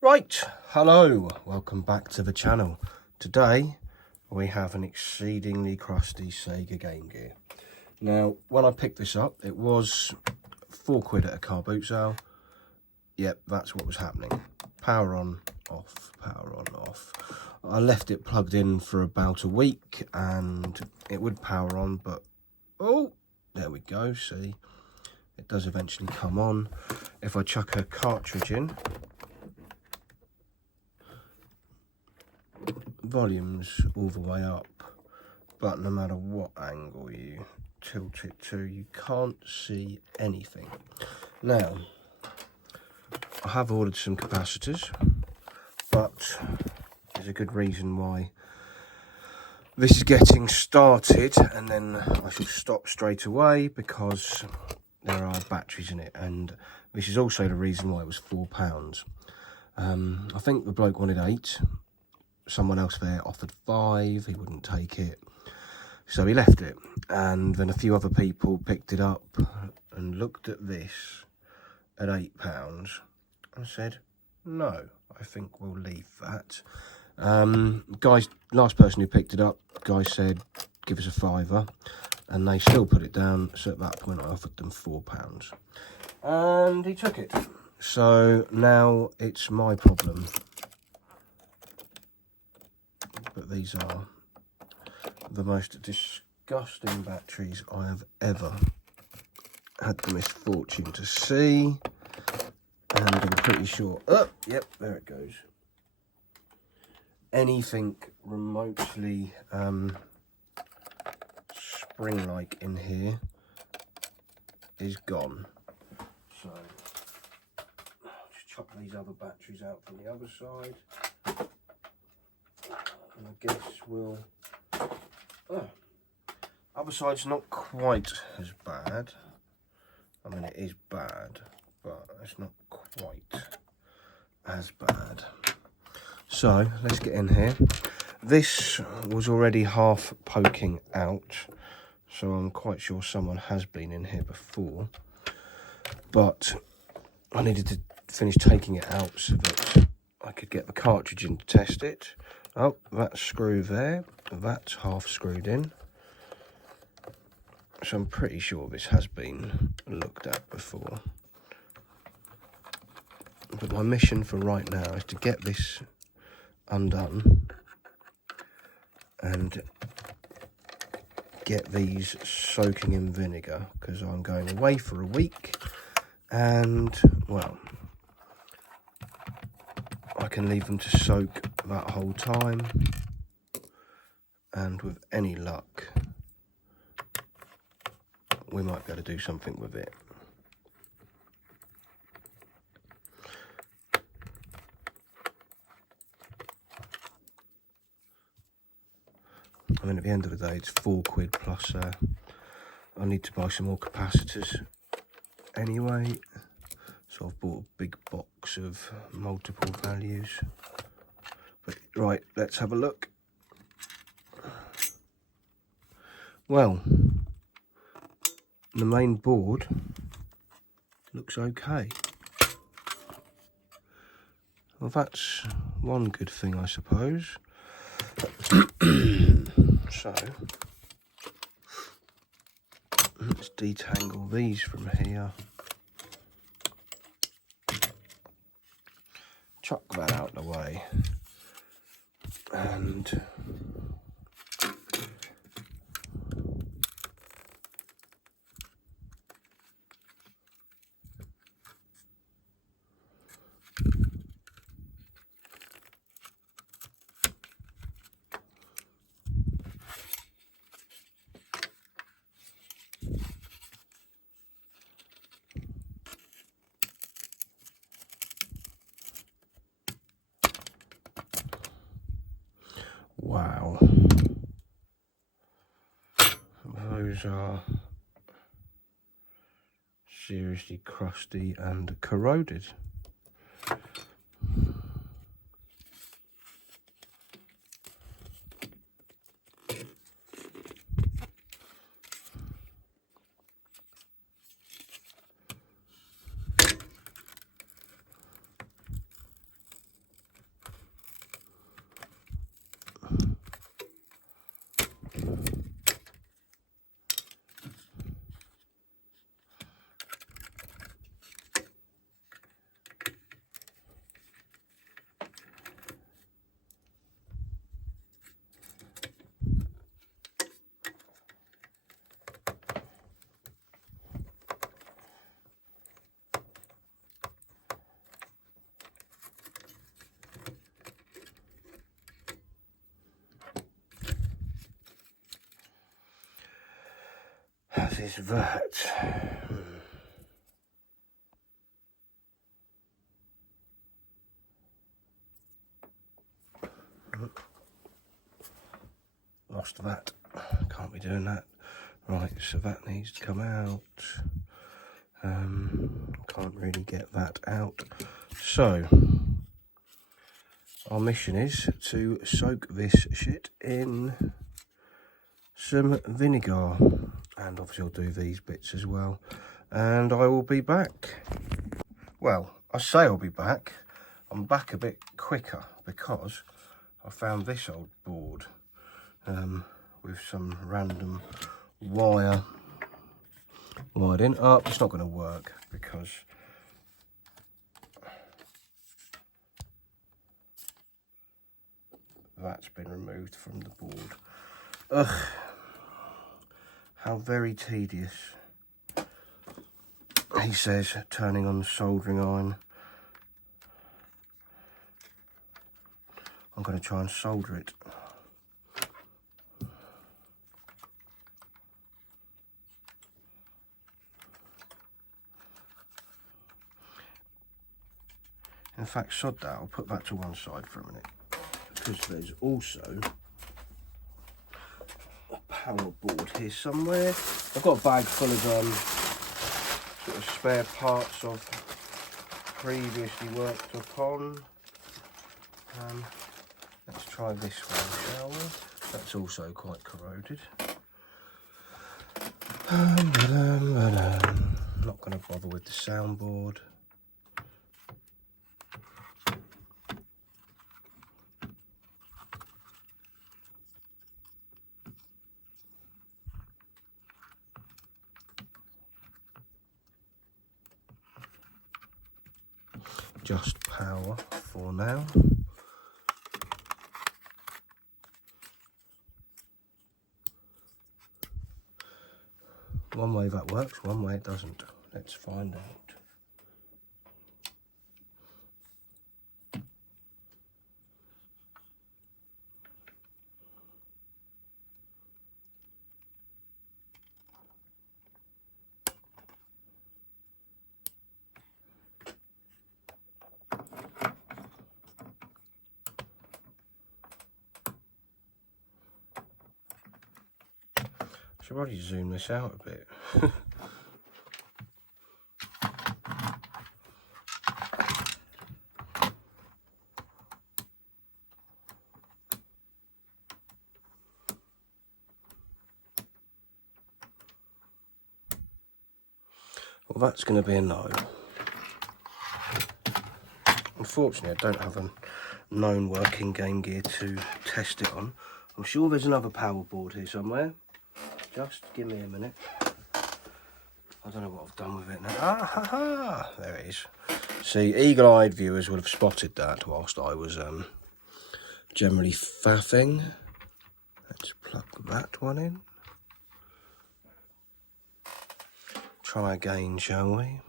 Right, hello, welcome back to the channel. Today we have an exceedingly crusty Sega Game Gear. Now, when I picked this up, it was £4 at a car boot sale. Yep, that's what was happening. Power on, off, power on, off. I left it plugged in for about a week and it would power on, but oh, there we go, see, it does eventually come on. If I chuck a cartridge in, volume's all the way up, but no matter what angle you tilt it to, you can't see anything. Now, I have ordered some capacitors, but there's a good reason why this is getting started, and then I shall stop straight away because there are batteries in it, and this is also the reason why it was £4. I think the bloke wanted 8. Someone else there offered 5, he wouldn't take it, so he left it. And then a few other people picked it up and looked at this at £8 and said, no, I think we'll leave that. Guys, last person who picked it up, guy said, give us a £5, and they still put it down, so at that point I offered them £4. And he took it. So now it's my problem. But these are the most disgusting batteries I have ever had the misfortune to see, and I'm pretty sure, oh, yep, there it goes. Anything remotely spring-like in here is gone. So, I'll just chuck these other batteries out from the other side. And I guess we'll... other side's not quite as bad. I mean, it is bad, but it's not quite as bad. So, let's get in here. This was already half poking out, so I'm quite sure someone has been in here before. But I needed to finish taking it out so that I could get the cartridge in to test it. Oh, that screw there, that's half screwed in. So I'm pretty sure this has been looked at before. But my mission for right now is to get this undone and get these soaking in vinegar, because I'm going away for a week and, well, I can leave them to soak that whole time, and with any luck we might be able to do something with it. I mean, at the end of the day, it's £4 plus I need to buy some more capacitors anyway, so I've bought a big box of multiple values. But right, let's have a look. Well, the main board looks okay. Well, that's one good thing, I suppose. So, let's detangle these from here. Chuck that out the way. And wow, those are seriously crusty and corroded. As is that. Lost that. Can't be doing that. Right, so that needs to come out. Can't really get that out. So our mission is to soak this shit in some vinegar, and obviously I'll do these bits as well, and I will be back. Well, I say I'll be back. I'm back a bit quicker because I found this old board with some random wire wired in. Oh, it's not going to work because that's been removed from the board. Ugh, how very tedious. He says, turning on the soldering iron. I'm going to try and solder it. In fact, sod that, I'll put that to one side for a minute, because there's also a power board here somewhere. I've got a bag full of sort of spare parts I've previously worked upon. Let's try this one, shall we? That's also quite corroded. Not going to bother with the soundboard. Just power for now. One way that works, one way it doesn't. Let's find out. Should probably zoom this out a bit. Well, that's going to be a no. Unfortunately, I don't have a known working Game Gear to test it on. I'm sure there's another power board here somewhere. Just give me a minute. I don't know what I've done with it now. Ah, ha, ha. There it is. See, eagle-eyed viewers would have spotted that whilst I was generally faffing. Let's plug that one in. Try again, shall we?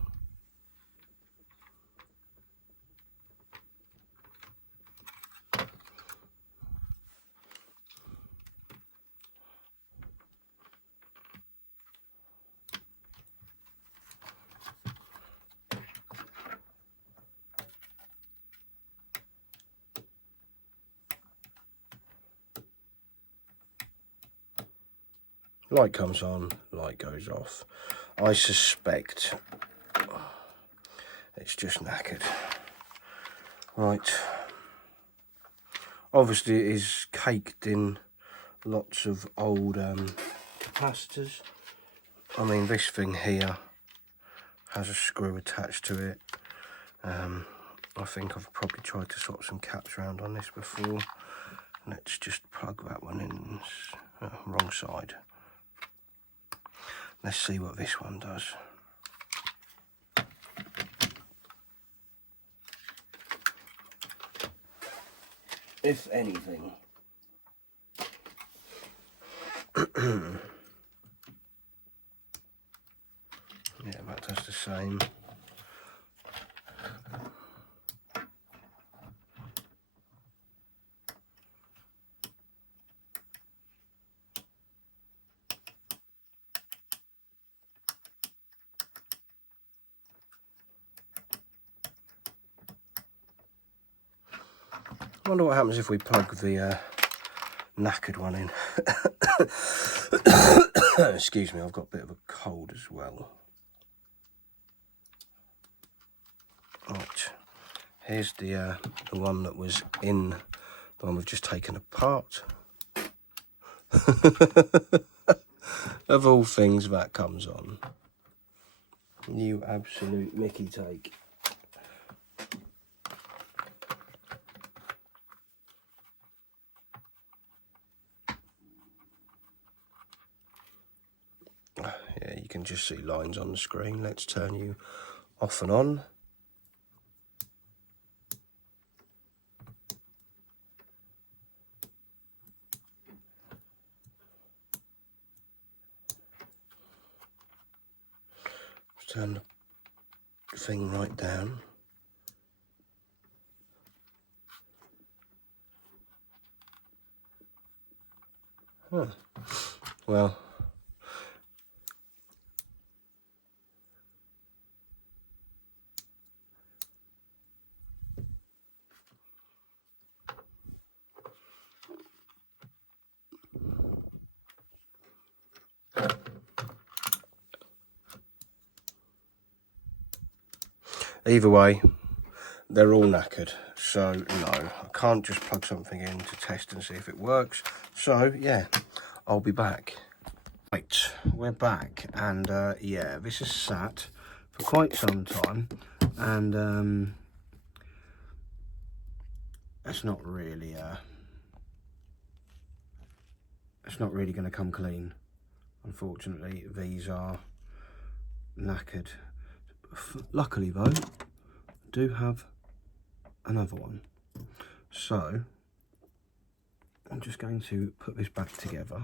Light comes on, light goes off. I suspect it's just knackered. Right. Obviously it is caked in lots of old capacitors. I mean, this thing here has a screw attached to it. I think I've probably tried to swap some caps around on this before. Let's just plug that one in. Wrong side. Let's see what this one does. If anything. Yeah, that does the same. wonder what happens if we plug the knackered one in. Excuse me, I've got a bit of a cold as well. Right, here's the one that was in the one we've just taken apart. Of all things, that comes on. You absolute Mickey take. Yeah, you can just see lines on the screen. Let's turn you off and on. Turn the thing right down. Huh. Well, either way, they're all knackered, so no, I can't just plug something in to test and see if it works. So yeah, I'll be back. Right, we're back, and yeah, this has sat for quite some time, and it's not really going to come clean. Unfortunately, these are knackered. Luckily though, I do have another one, so I'm just going to put this back together.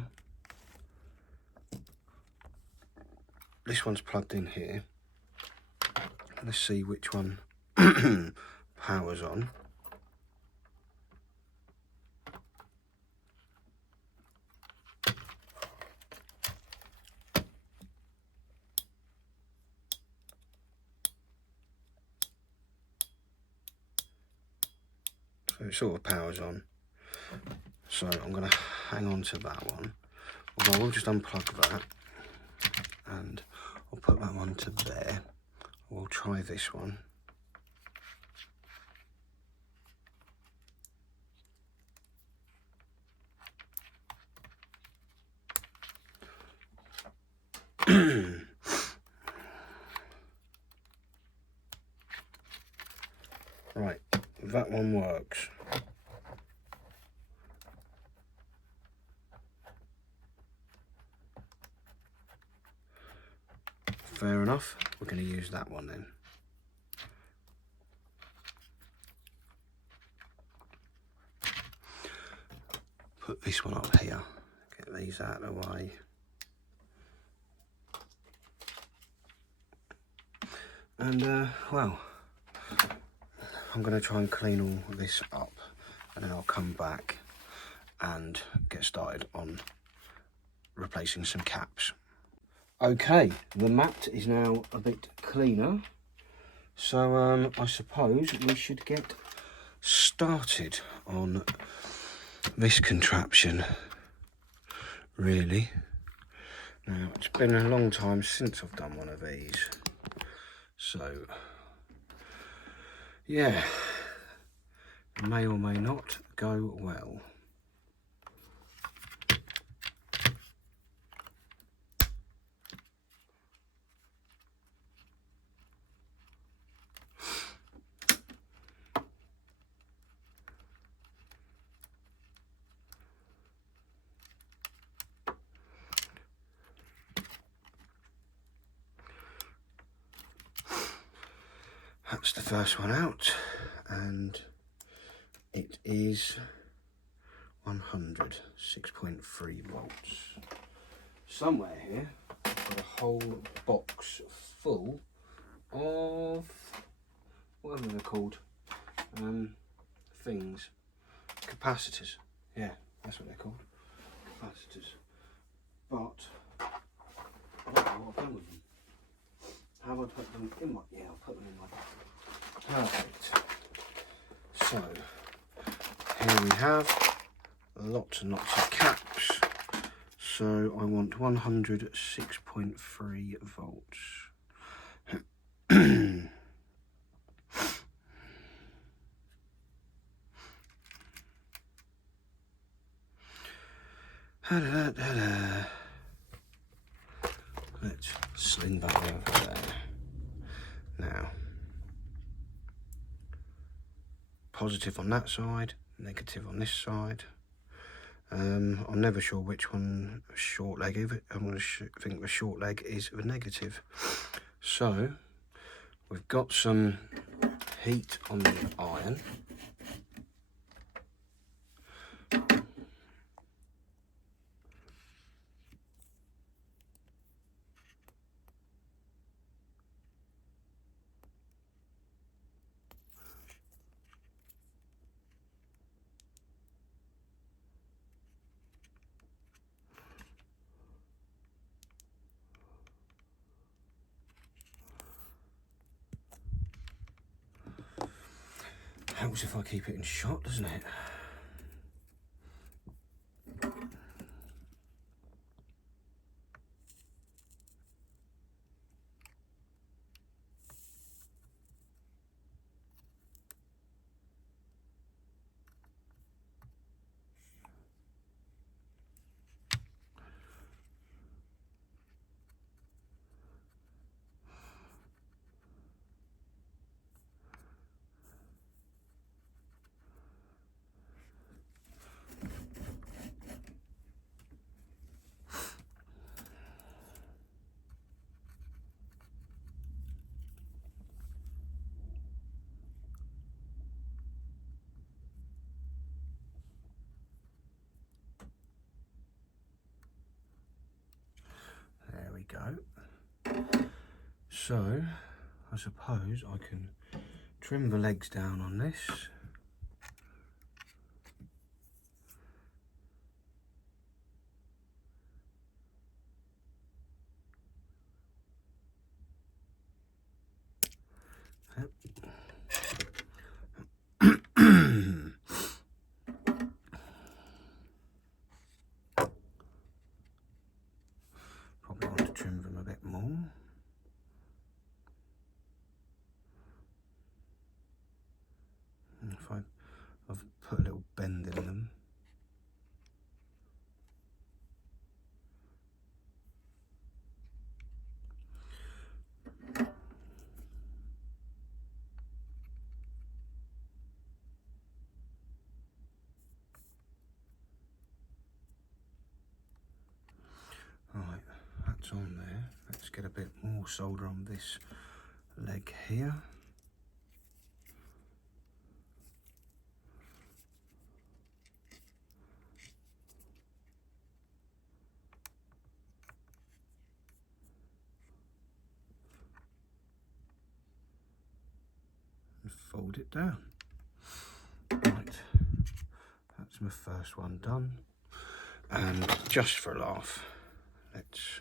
This one's plugged in here. Let's see which one powers on. So it sort of powers on. So I'm going to hang on to that one. Although we'll just unplug that and I'll put that one to there. We'll try this one. Right, that one works. Fair enough, we're going to use that one then. Put this one up here, get these out of the way. And well, I'm going to try and clean all this up, and then I'll come back and get started on replacing some caps. Okay, the mat is now a bit cleaner, so I suppose we should get started on this contraption, really. Now, it's been a long time since I've done one of these, so yeah, it may or may not go well. That's the first one out, and it is 100, 6.3 volts. Somewhere here, I've got a whole box full of, whatever they're called, things, capacitors. Yeah, that's what they're called, capacitors. But I don't know what I've done with them. Have I put them in my, yeah, I'll put them in my, perfect. So, here we have lots and lots of caps. So I want 106.3 volts. Let's sling that over there. Now, positive on that side, negative on this side. I'm never sure which one short leg is. I'm going to think the short leg is the negative. So we've got some heat on the iron. Helps if I keep it in shot, doesn't it? There we go. So I suppose I can trim the legs down on this. Yep. Probably want to trim them a bit more. If I've put a little bend in them. Right, that's on there. Let's get a bit more solder on this leg here. And fold it down. Right, that's my first one done. And just for a laugh, let's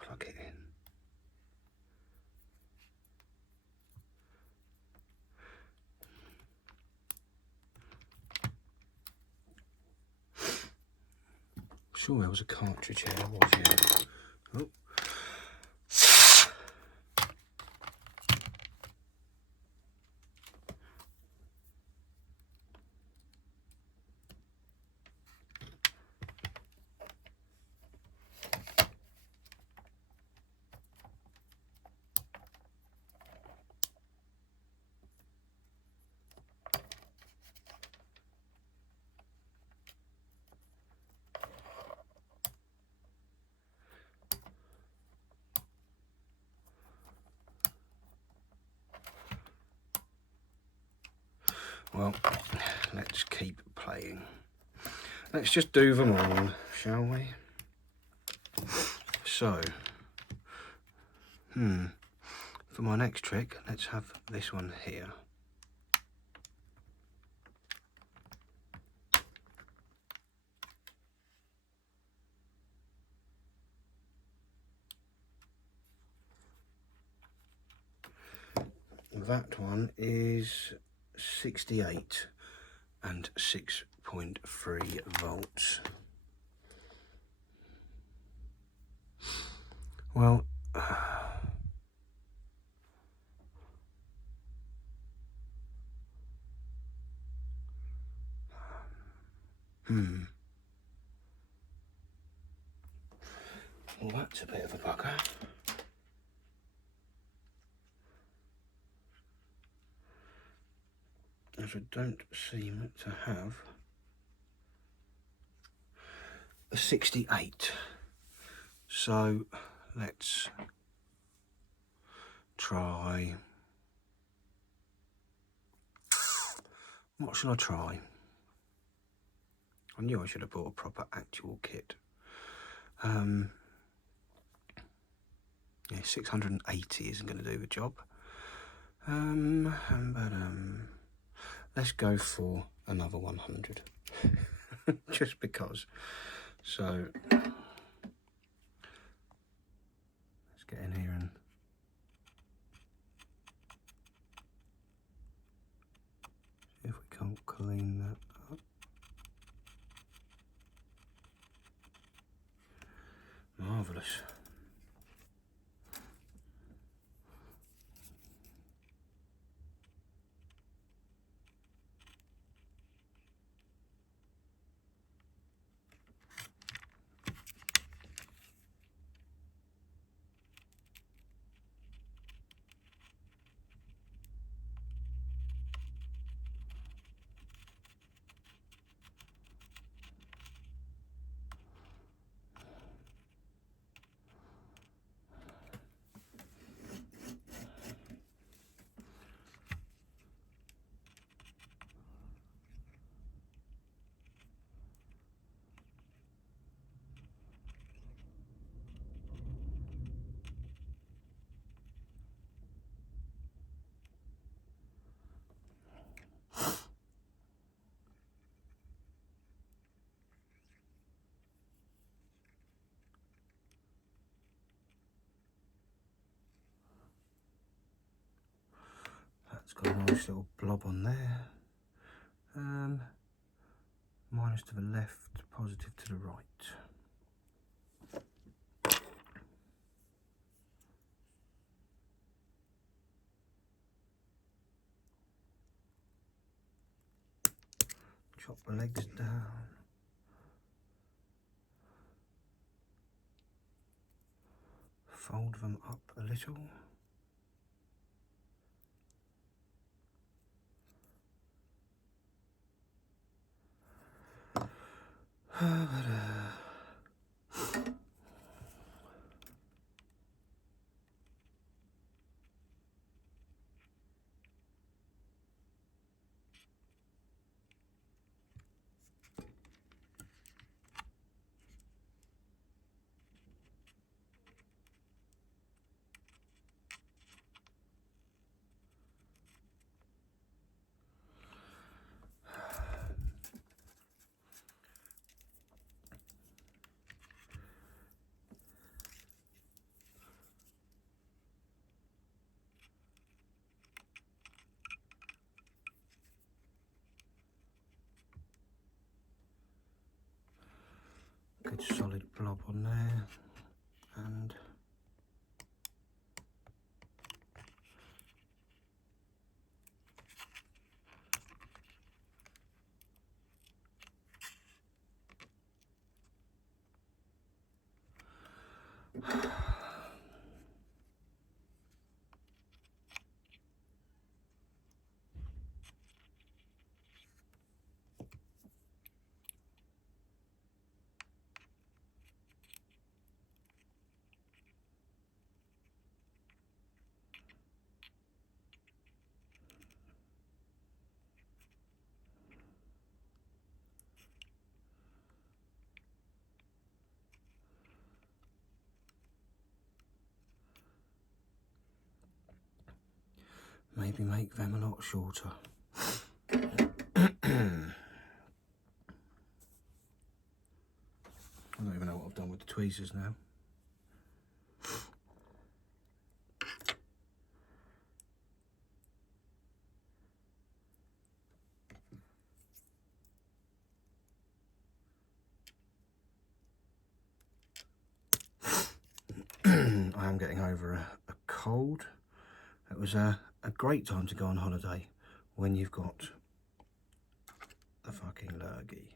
plug it in. Sure, there was a cartridge here, was it? Oh. Well, let's keep playing. Let's just do them all, shall we? So, for my next trick, let's have this one here. That one is 68. and 6.3 volts. Well, well, that's a bit of a bugger. As I don't seem to have a 68. So let's try. What should I try? I knew I should have bought a proper actual kit. Yeah, 680 isn't going to do the job. Let's go for another 100, just because. So let's get in here and see if we can't clean that up. Marvellous. That's got a nice little blob on there. Minus to the left, positive to the right. Chop the legs down. Fold them up a little. Good solid blob on there, and maybe make them a lot shorter. I don't even know what I've done with the tweezers now. am getting over a cold. It was a great time to go on holiday when you've got a fucking lurgy.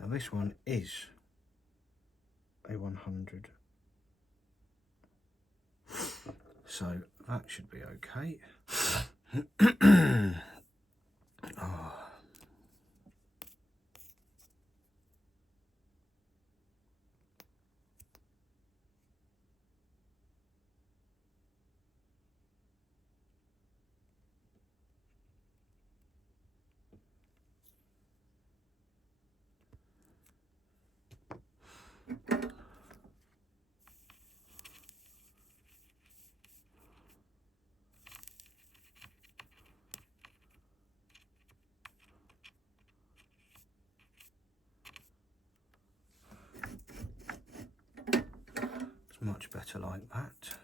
Now this one is a 100, so that should be okay. Oh. It's much better like that.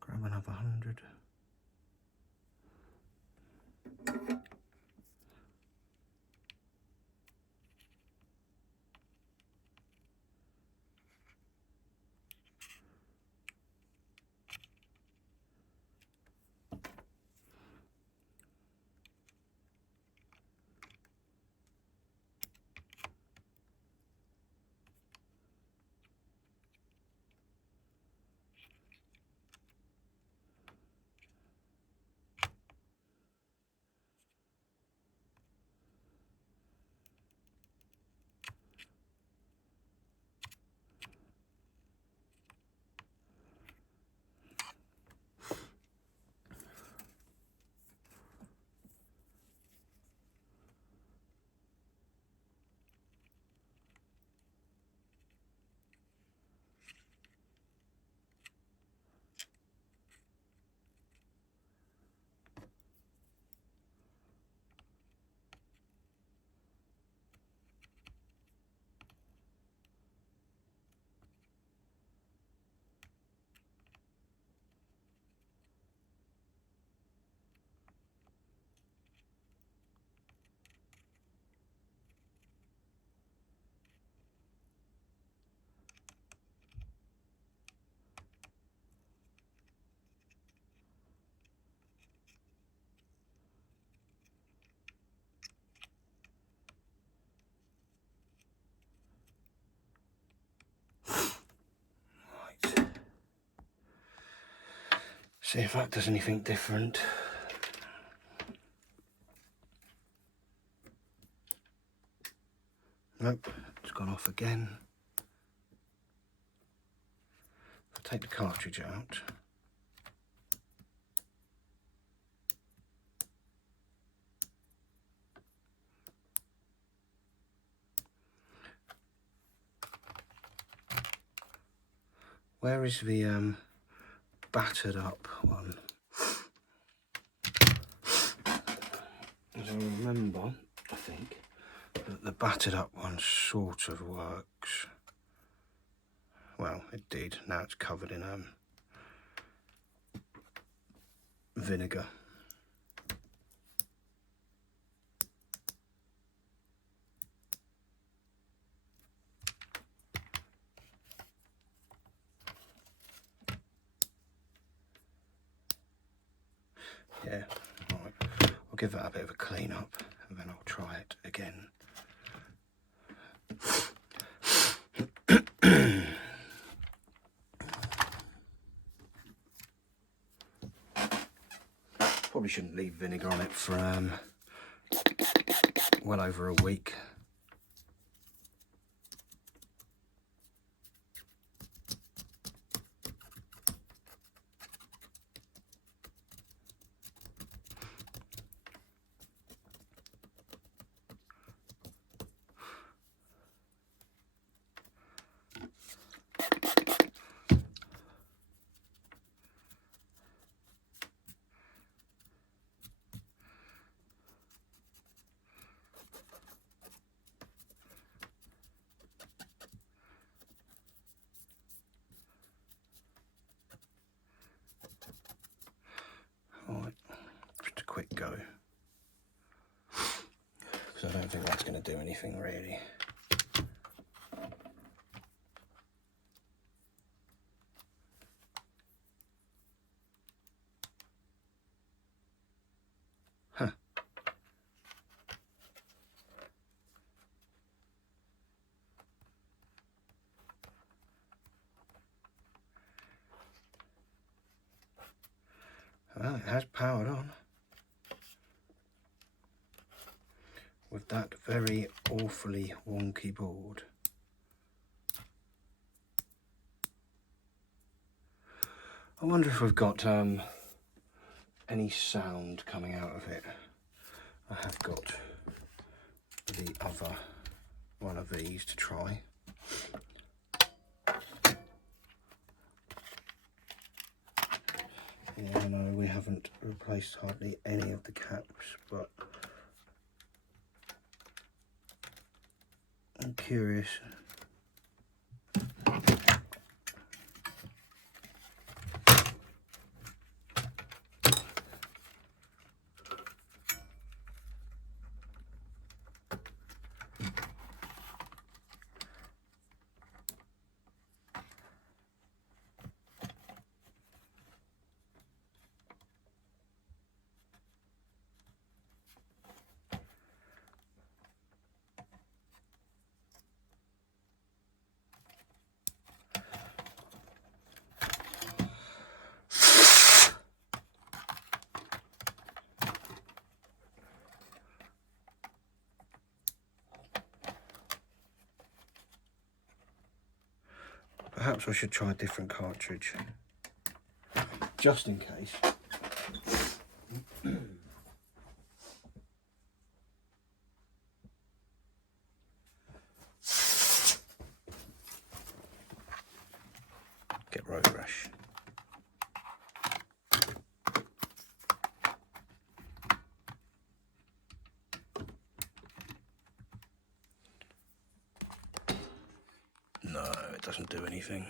Grab another 100. See if that does anything different. Nope, it's gone off again. If I take the cartridge out, where is the battered up one? As I remember, I think that the battered up one sort of works. Well, it did. Now it's covered in vinegar. Yeah, right. I'll give that a bit of a clean up and then I'll try it again. Probably shouldn't leave vinegar on it for well over a week. Right, just a quick go, because I don't think that's going to do anything really. Huh. Well, it has powered on with that very awfully wonky board. I wonder if we've got any sound coming out of it. I have got the other one of these to try. Yeah, no, we haven't replaced hardly any of the caps, but I'm curious. Perhaps I should try a different cartridge, just in case. Get road rash. No, it doesn't do anything.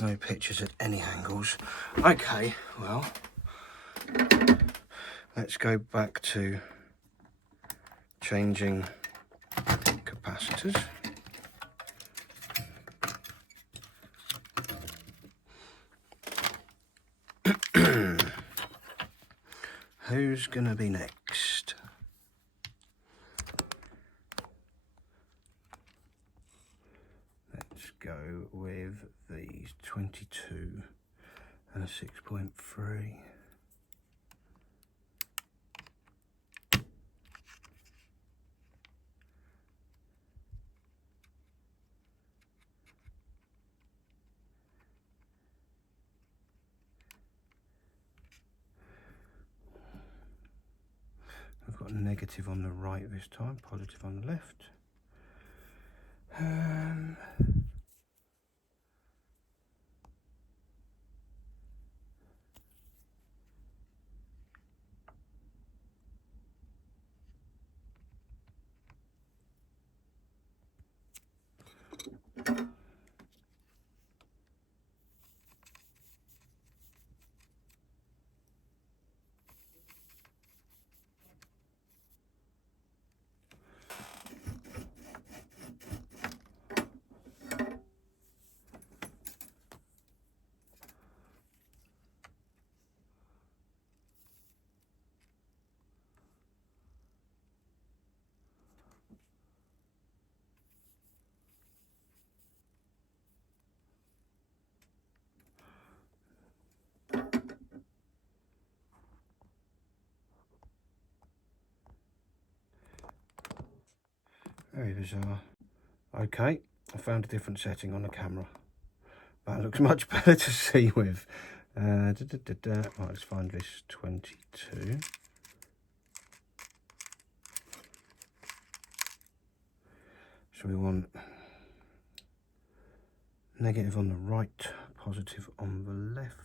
No pictures at any angles. Okay, well, let's go back to changing capacitors. Who's gonna be next? Let's go with these 22 and a 6.3. I've got negative on the right this time, positive on the left. Very bizarre. Okay, I found a different setting on the camera. That looks much better to see with. Right, let's find this 22. So we want negative on the right, positive on the left.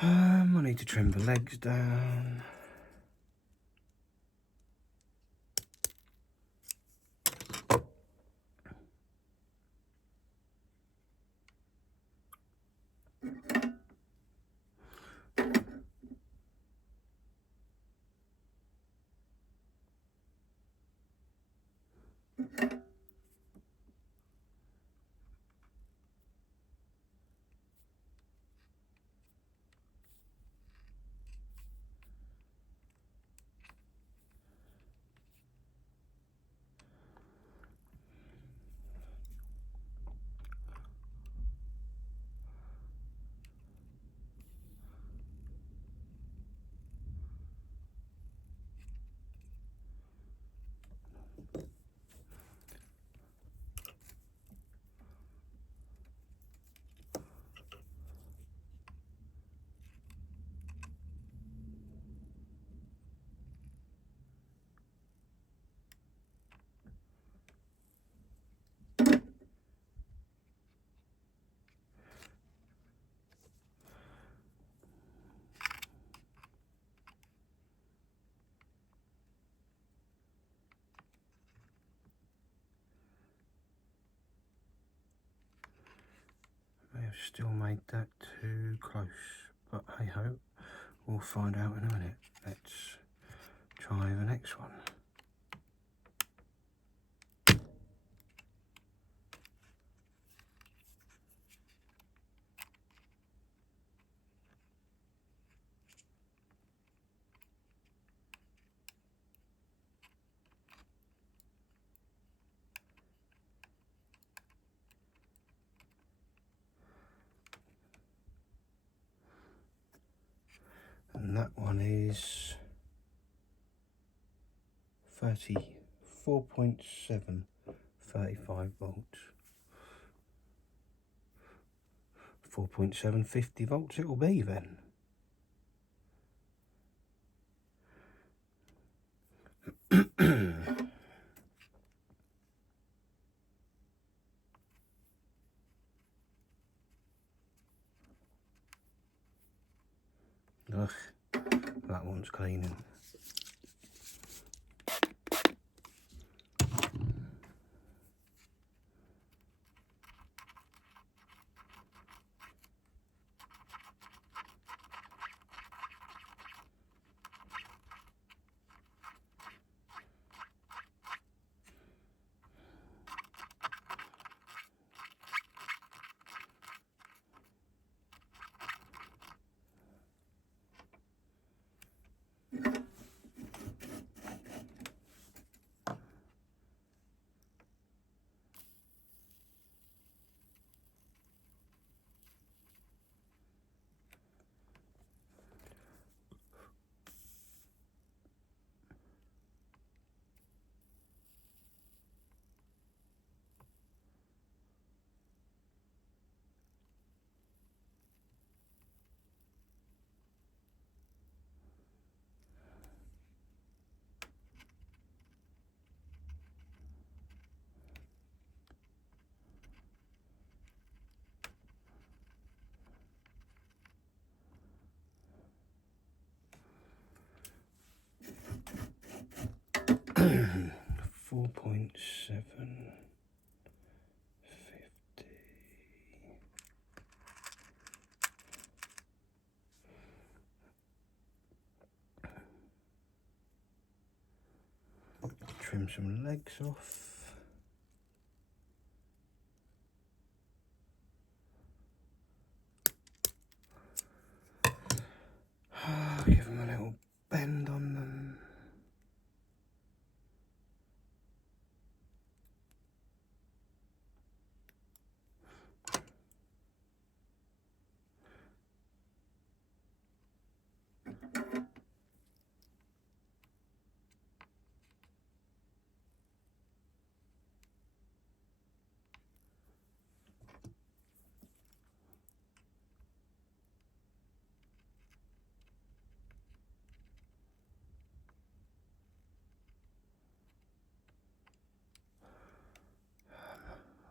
I need to trim the legs down. I have still made that too close, but hey ho, we'll find out in a minute. Let's try the next one. And that one is 34.7, 35 volts. 4.7, 50 volts it will be then. Ugh, that one's cleaning. .7. trim some legs off. Give them a little bend on them.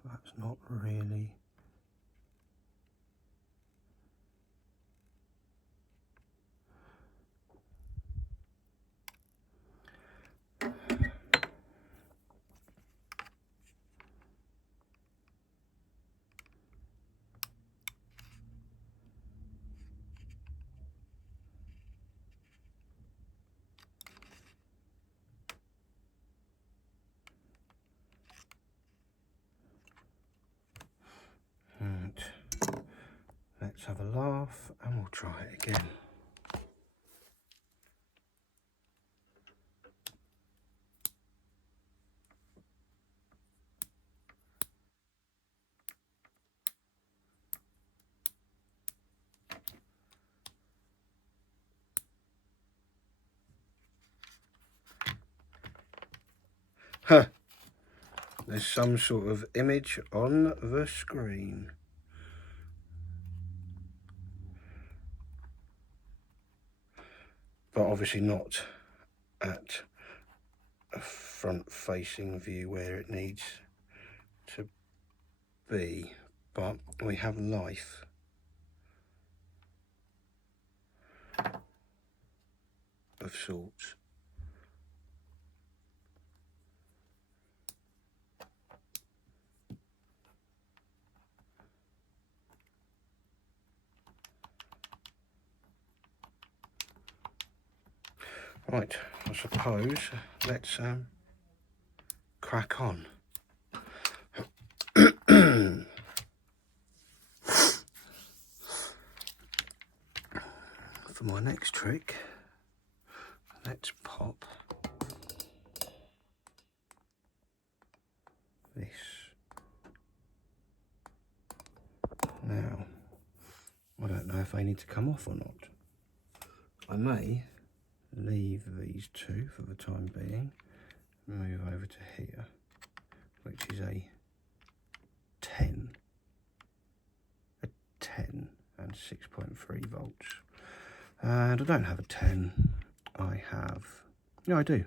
That's not really. And let's have a laugh and we'll try it again. Huh. There's some sort of image on the screen. But obviously not at a front-facing view where it needs to be. But we have life. Of sorts. Right, I suppose let's crack on. For my next trick, let's pop this. Now, I don't know if they need to come off or not. I may leave these two for the time being, move over to here, which is a 10 and 6.3 volts. And I don't have a 10, I have, no I do,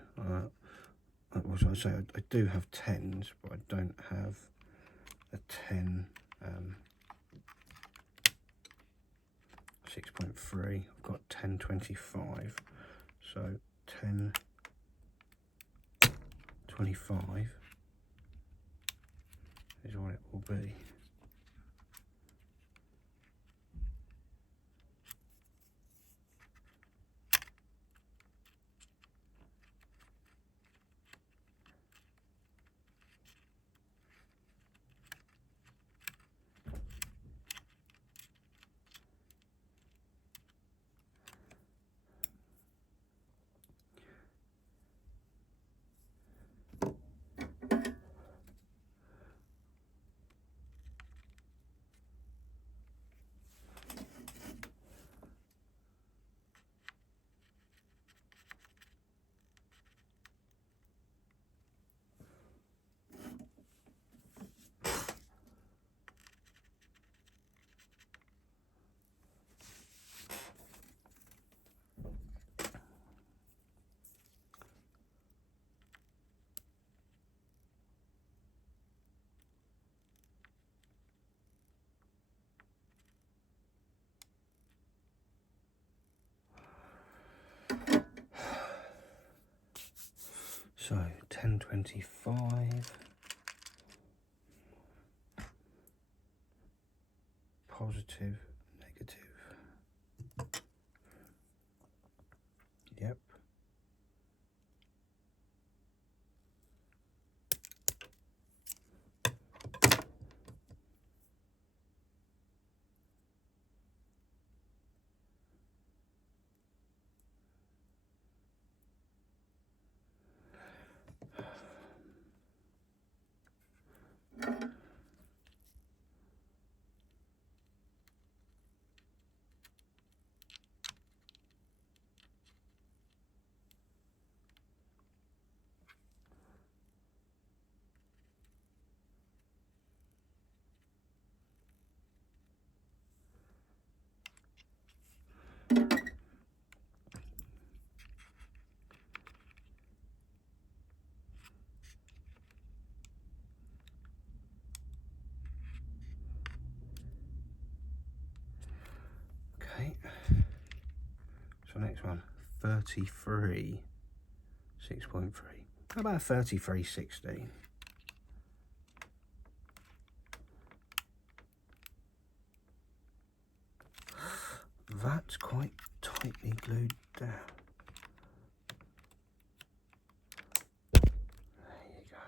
what should I say, I do have 10s, but I don't have a 10 6.3, I've got 1025, so 1025 is what it will be. So 1025, positive, negative, yep, next one? 33, 6.3. How about 33, 16? That's quite tightly glued down. There you go.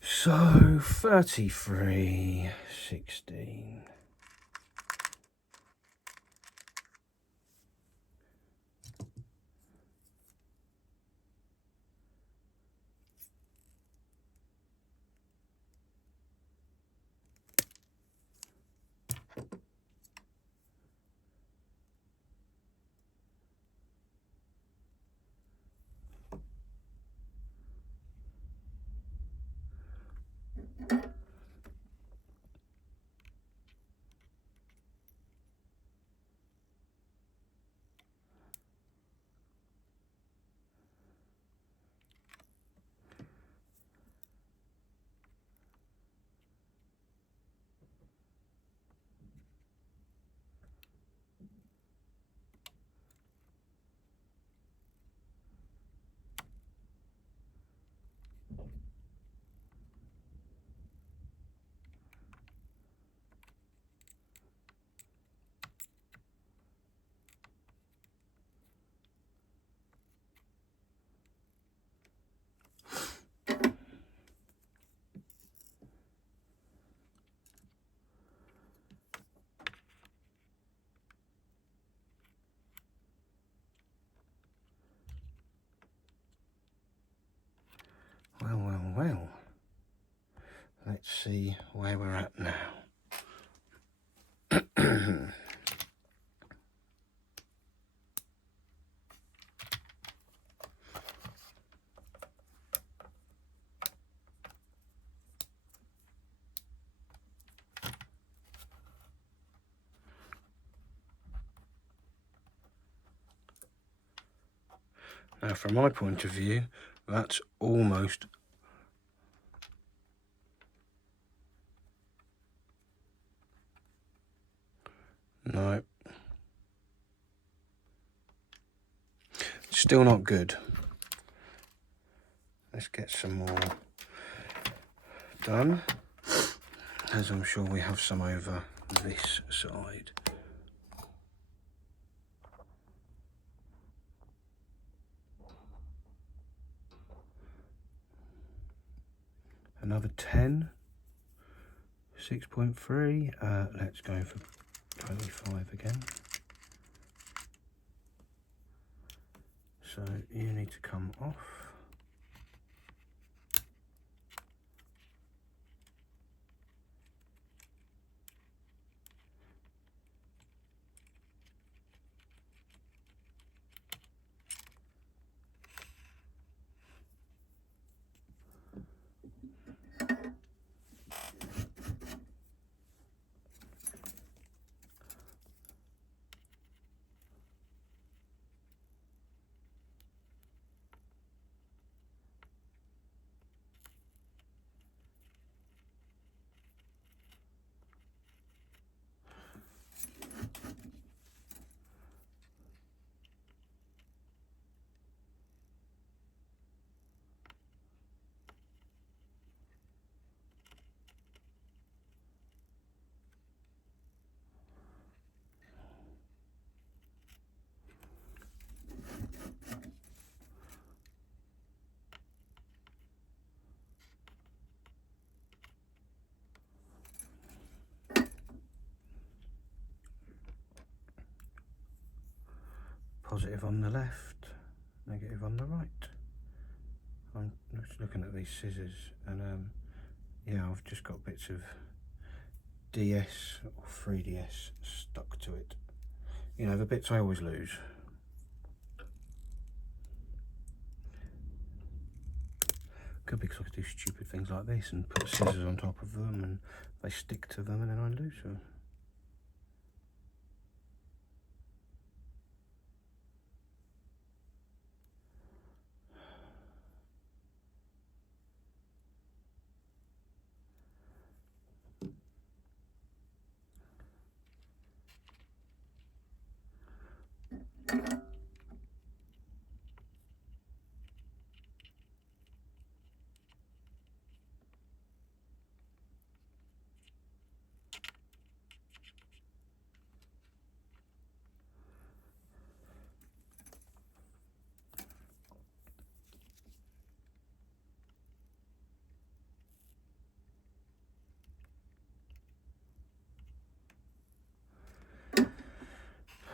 So 33, 16. Well. Let's see where we're at now. Now, from my point of view, that's almost no, still not good. Let's get some more done, as I'm sure we have some over this side. Another 10, 6.3. Let's go for 25 again. So you need to come off. positive on the left, negative on the right. I'm just looking at these scissors, and yeah, I've just got bits of DS or 3DS stuck to it. You know, the bits I always lose. Could be because I could do stupid things like this and put scissors on top of them and they stick to them and then I lose them.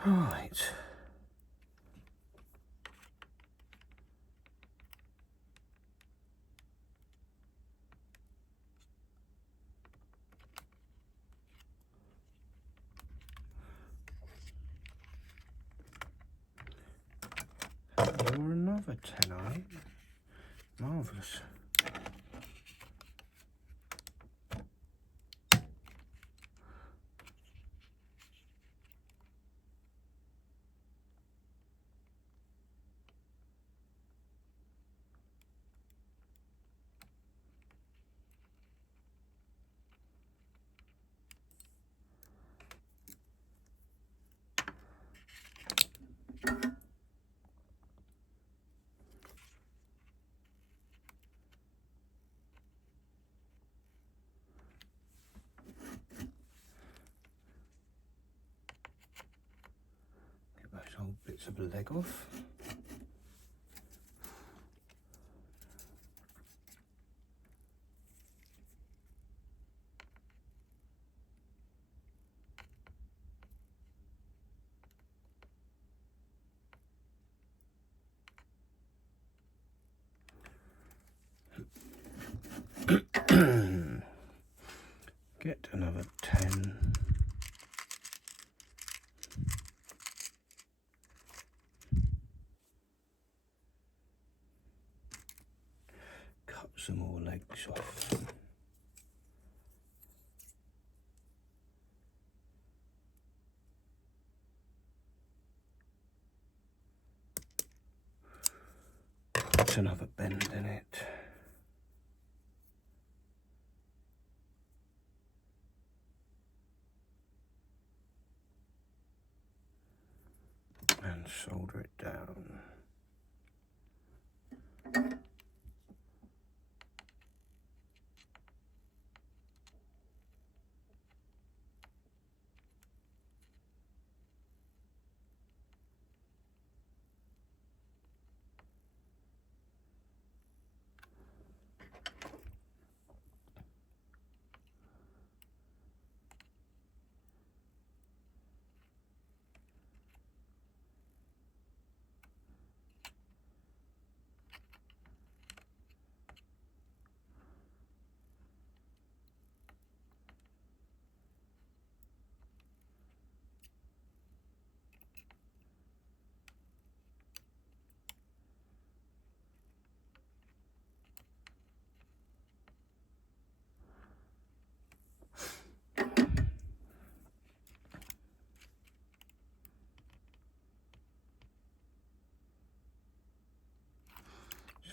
Right. Or another 10i. Marvellous. Old bits of the leg off. Get another 10. Some more legs off. Put another bend in it. And solder it down.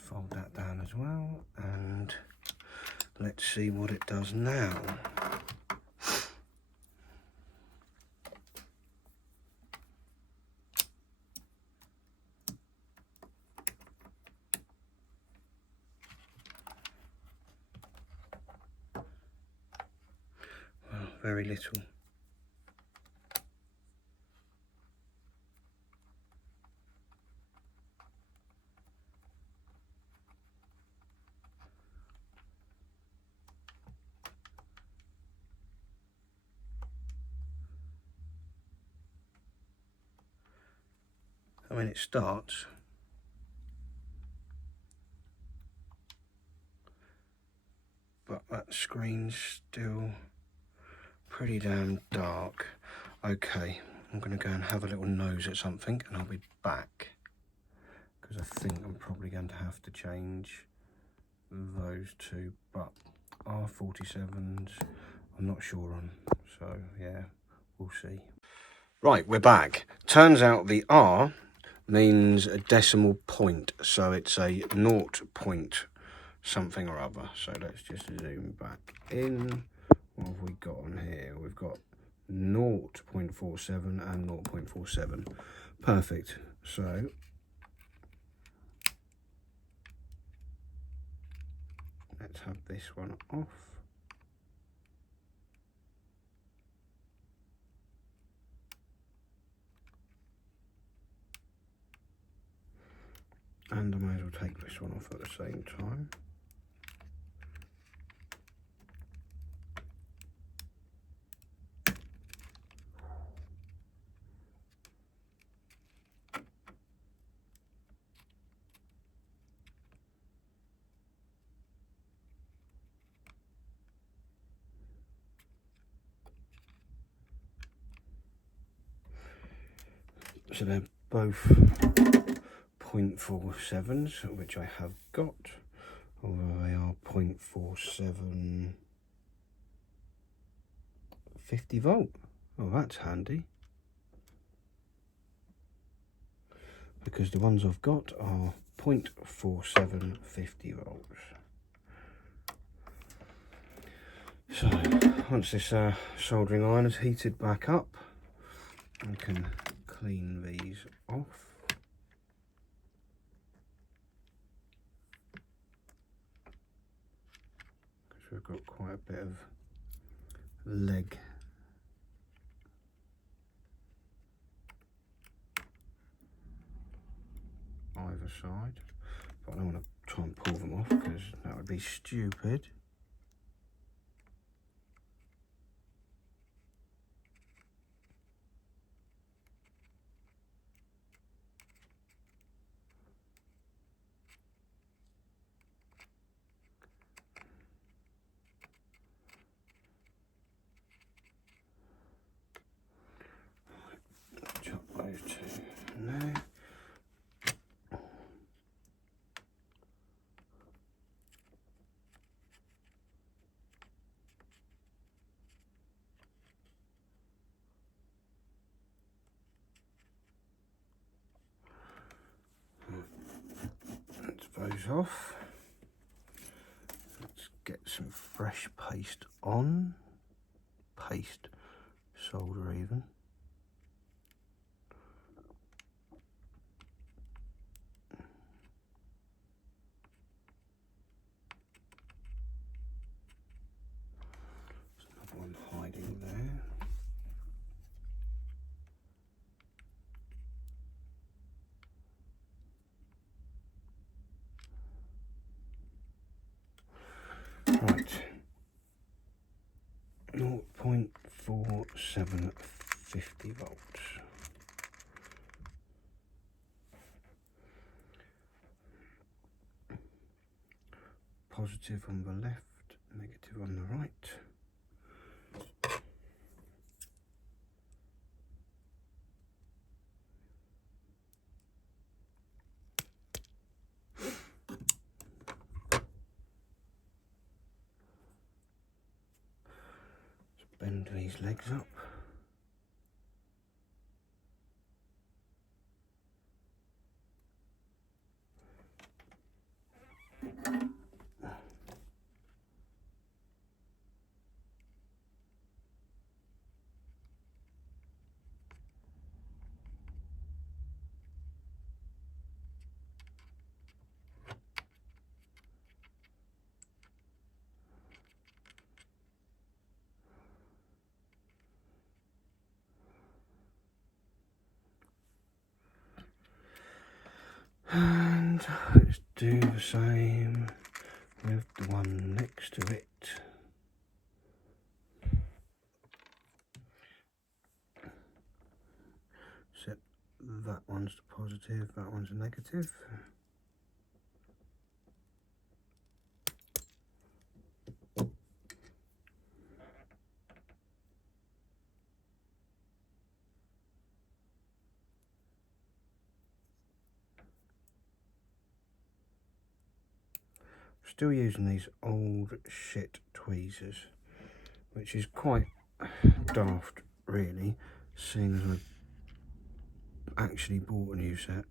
Fold that down as well, and let's see what it does now. Well, very little. and when it starts, but that screen's still pretty damn dark. Okay, I'm going to go and have a little nose at something and I'll be back, because I think I'm probably going to have to change those two, but R47s I'm not sure on, so yeah, we'll see. Right, we're back. Turns out the R means a decimal point, so it's a 0 point something or other. So let's just zoom back in. What have we got on here? We've got 0.47 and 0.47. Perfect. So let's have this one off. And I may as well take this one off at the same time. So they're both 0.47s, which I have got, although they are 0.47 50 volt. Oh, that's handy, because the ones I've got are 0.47 50 volts. So once this soldering iron is heated back up, I can clean these off. Because we've got quite a bit of leg either side, but I don't want to try and pull them off because that would be stupid. Chop those two in there. Those off. Let's get some fresh paste on. Paste, solder even. There's another one hiding there. Right, 0.47 50 volts. Positive on the left, negative on the right. Bend these legs up. And let's do the same with the one next to it. Set That one's the positive, that one's a negative. Still using these old shit tweezers, which is quite daft really, seeing as I actually bought a new set.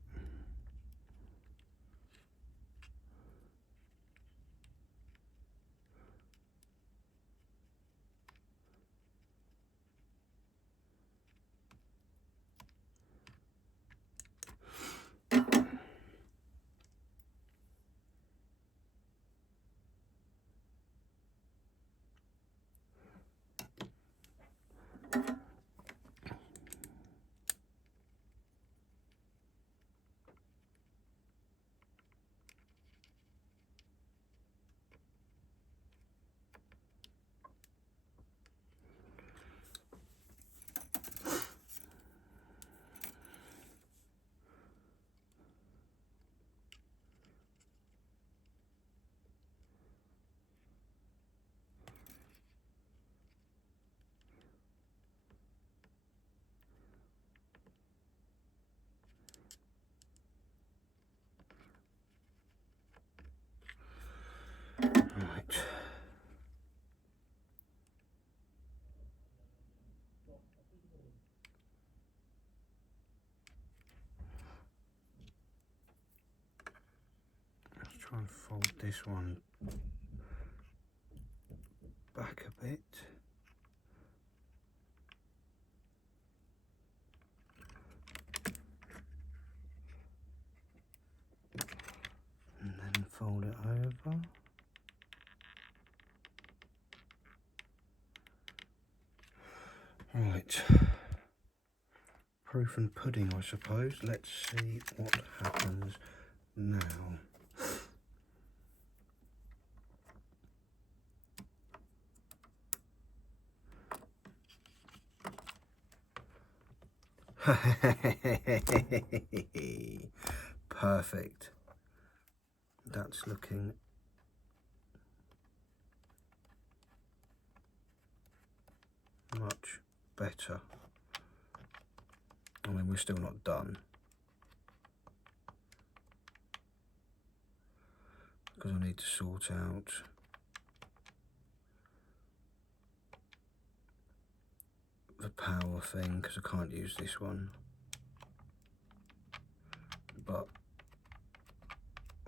Right. Let's try and fold this one back a bit. And then fold it over. Right. Proof and pudding, I suppose. Let's see what happens now. Perfect. That's looking much better. I mean, we're still not done, because I need to sort out the power thing, because I can't use this one. But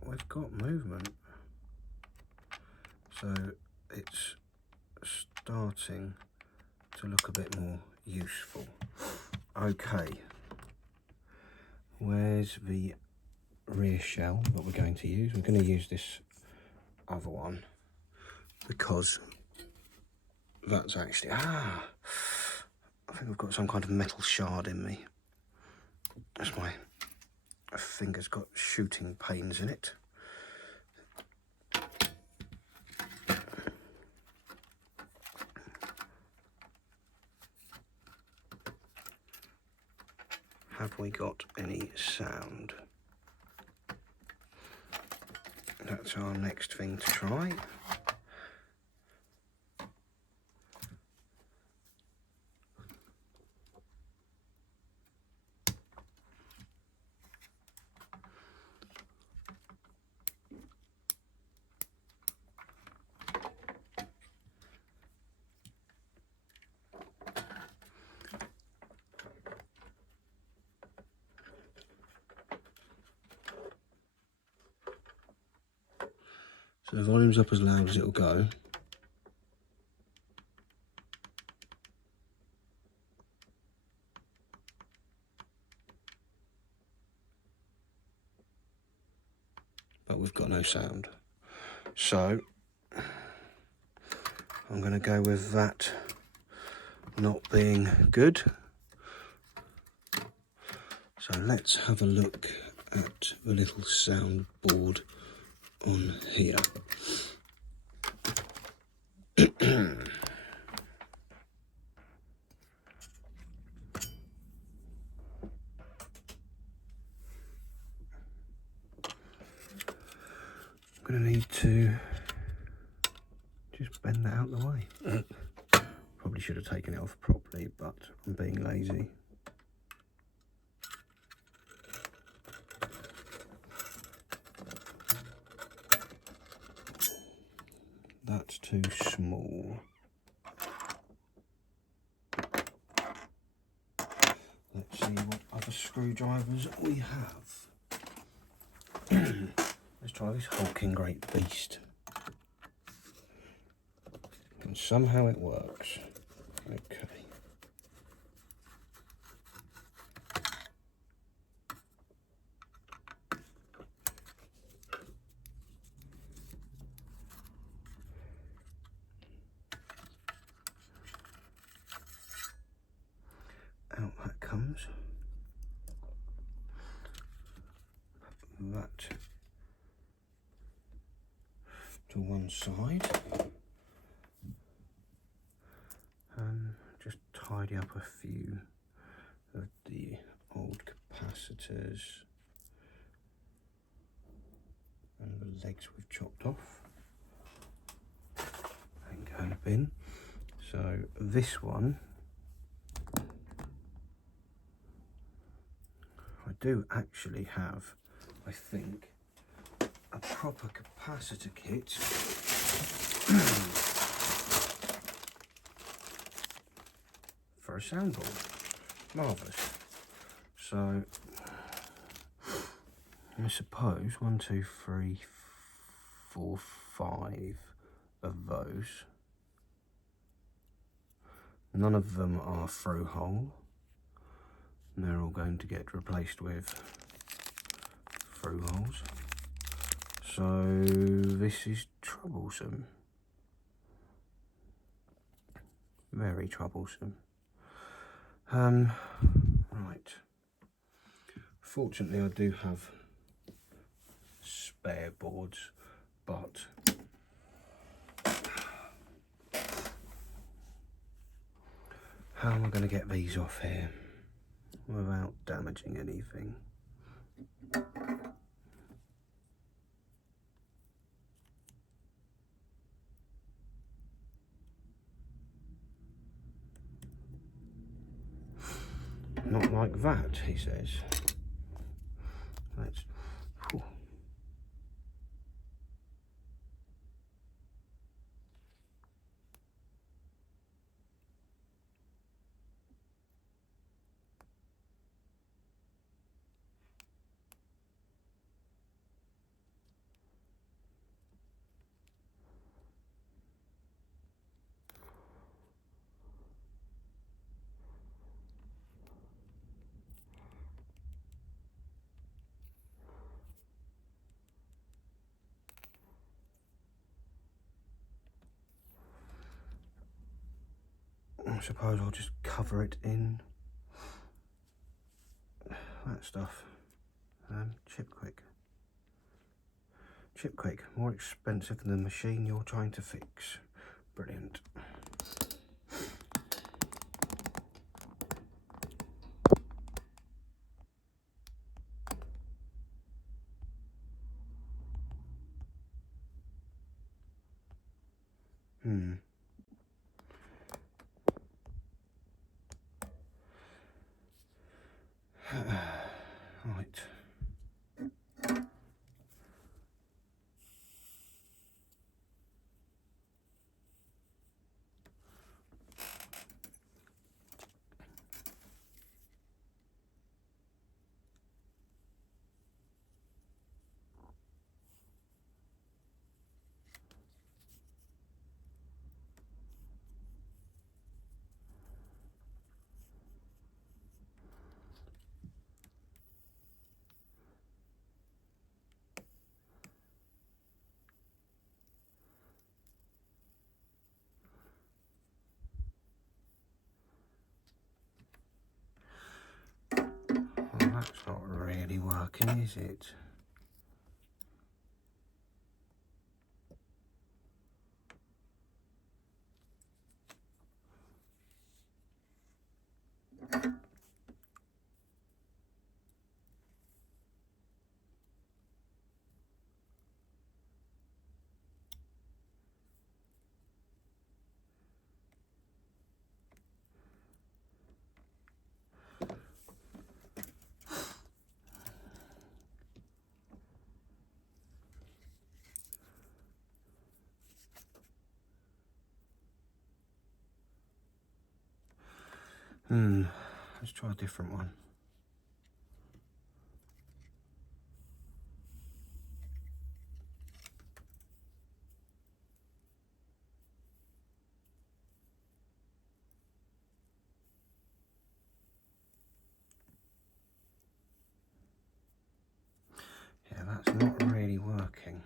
we've got movement, so it's starting to look a bit more useful. Okay, where's the rear shell that we're going to use? We're going to use this other one because that's actually, I think I've got some kind of metal shard in me. That's my finger's got shooting pains in it. Have we got any sound? That's our next thing to try. So the volume's up as loud as it'll go. But we've got no sound. So I'm going to go with that not being good. So let's have a look at the little soundboard on here. going to need to just bend that out of the way. Probably should have taken it off properly, but I'm being lazy. That's too small. Let's see what other screwdrivers we have. Let's try this hulking great beast. And somehow it works. Okay. Out that comes. That to one side. And just tidy up a few of the old capacitors and the legs we've chopped off and go in a bin. So this one I do actually have, I think, a proper capacitor kit for a soundboard. Marvellous. So I suppose 1, 2, 3, 4, 5 of those. None of them are through hole. And they're all going to get replaced with through holes. So this is troublesome. Very troublesome. Right. Fortunately I do have spare boards, but how am I going to get these off here without damaging anything? Not like that, he says. Let's. Whew. I suppose I'll just cover it in that stuff. Chip quick. Chip quick, more expensive than the machine you're trying to fix. Brilliant. Right. Well, that's not really working, is it? Let's try a different one. Yeah, that's not really working.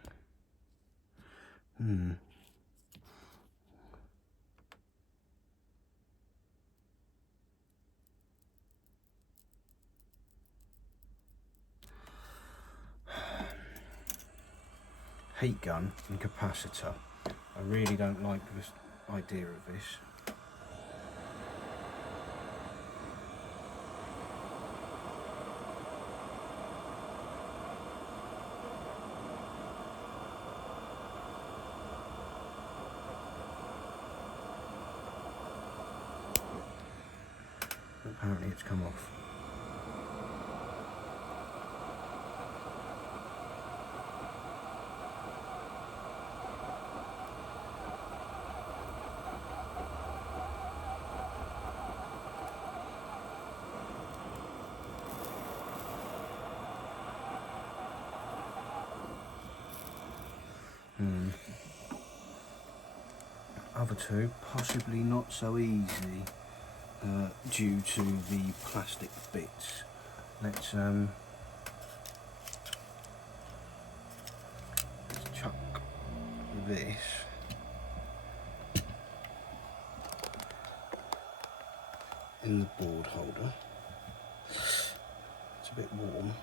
Heat gun and capacitor. I really don't like this idea of this. Apparently it's come off. Other two, possibly not so easy due to the plastic bits. Let's chuck this in the board holder. It's a bit warm.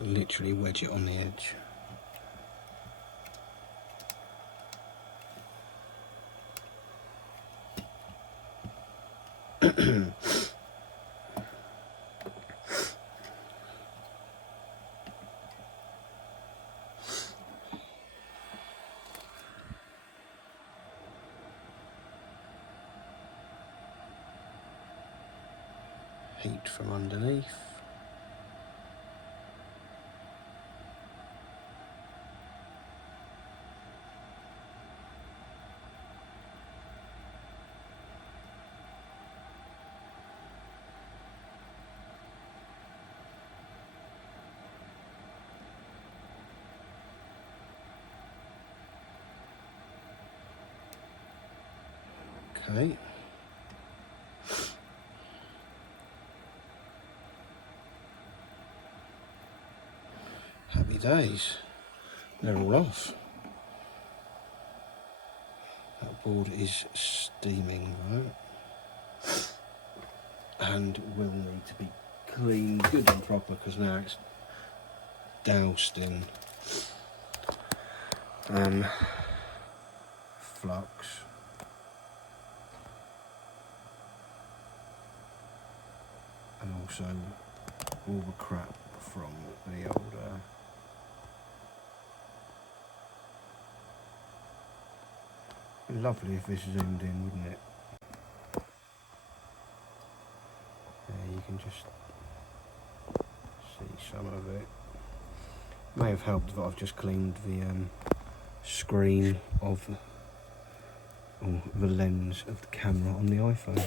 Literally wedge it on the edge. Heat from underneath. Okay. Happy days. They're all off. That board is steaming though, and will need to be cleaned good and proper because now it's doused in flux. And also all the crap from the old lovely if this zoomed in, wouldn't it? Yeah, you can just see some of it. May have helped that I've just cleaned the screen of the lens of the camera on the iPhone.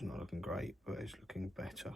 It's not looking great, but it's looking better.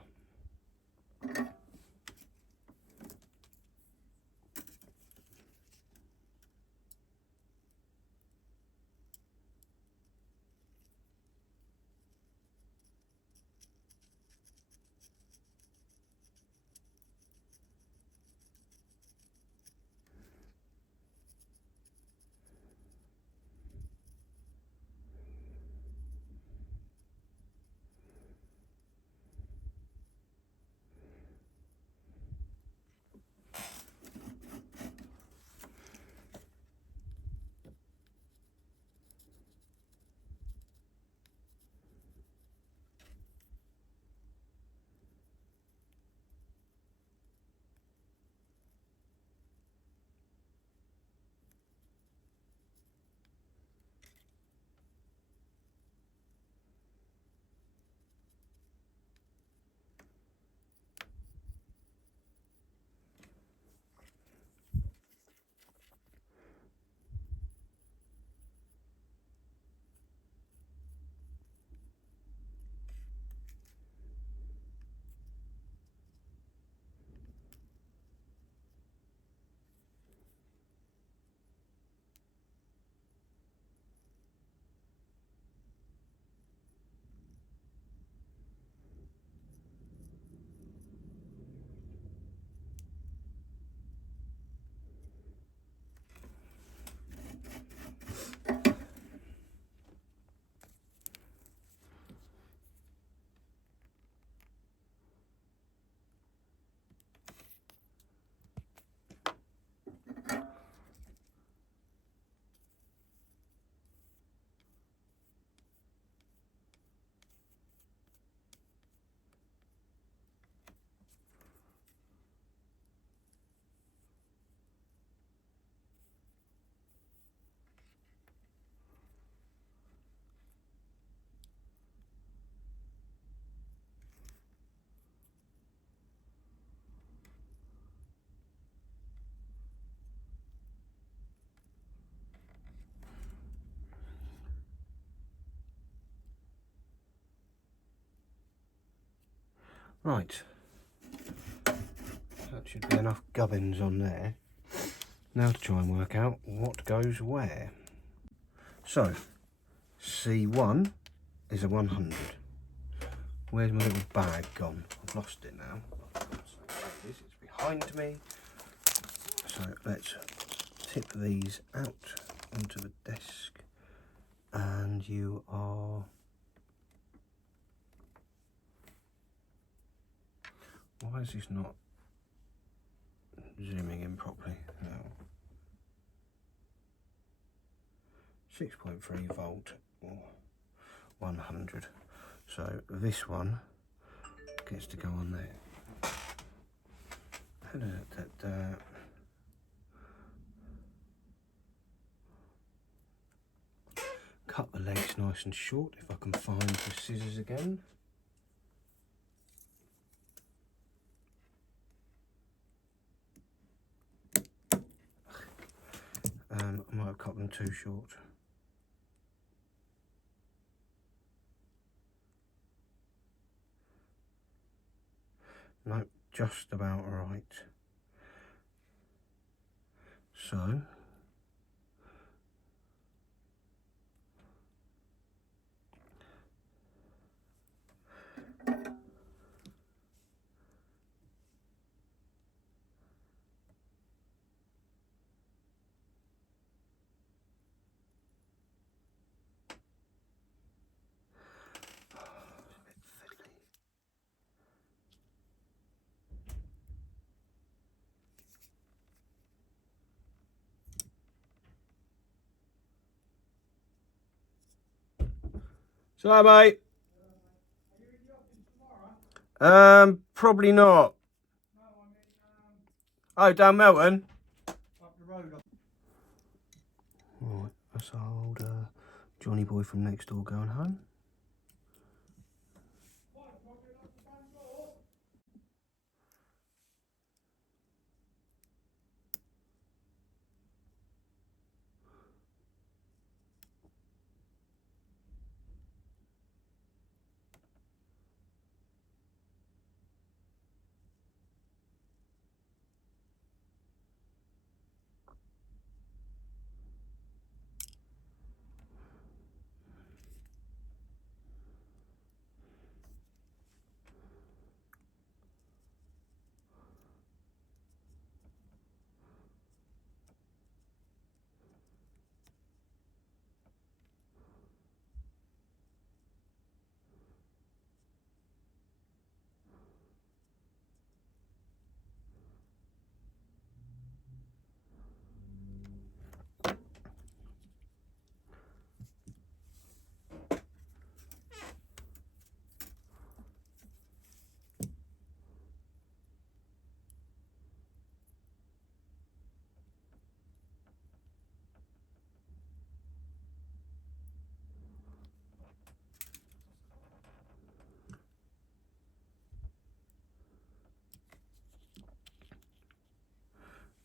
Right, that should be enough gubbins on there. Now to try and work out what goes where. So, C1 is a 100. Where's my little bag gone? I've lost it now. It's behind me. So let's tip these out onto the desk. And you are... Why is this not zooming in properly? No. 6.3 volt or 100. So this one gets to go on there. Cut the legs nice and short if I can find the scissors again. I might have cut them too short. Nope, just about right. So, so mate. Probably not. Oh, down Melton. Up the road. Right, that's our old Johnny boy from next door going home.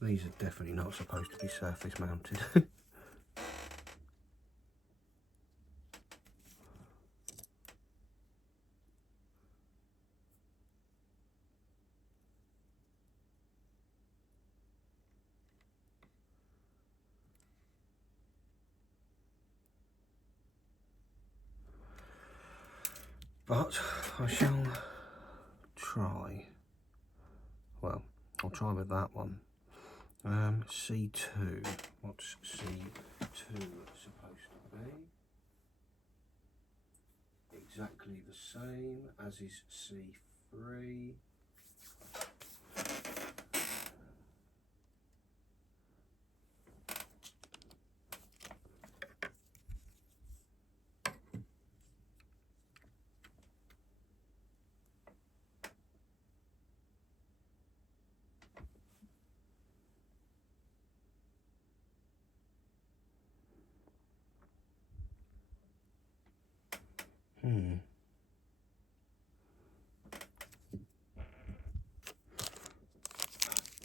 These are definitely not supposed to be surface mounted. But I shall try. Well, I'll try with that one. C2. What's C2 supposed to be? Exactly the same as is C3.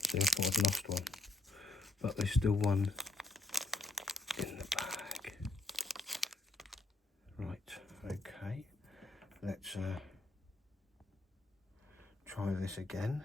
See, I thought I'd lost one, but there's still one in the bag. Right, okay, let's try this again.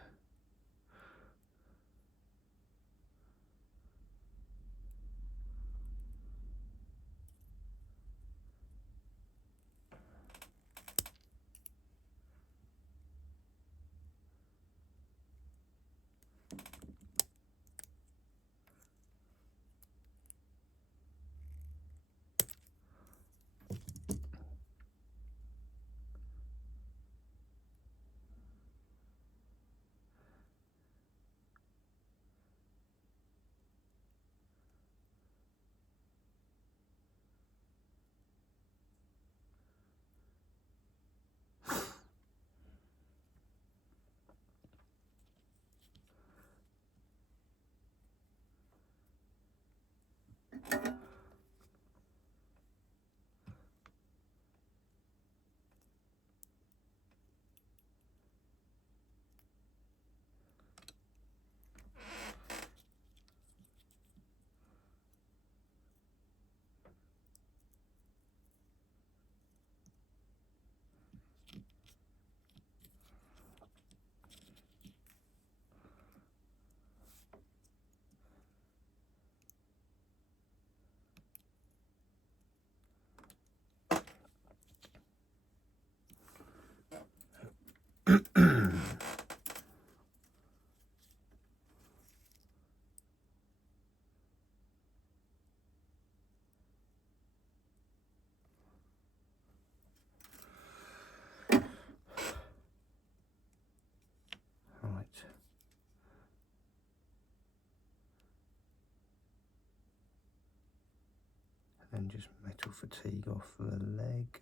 Right. And then just metal fatigue off the leg.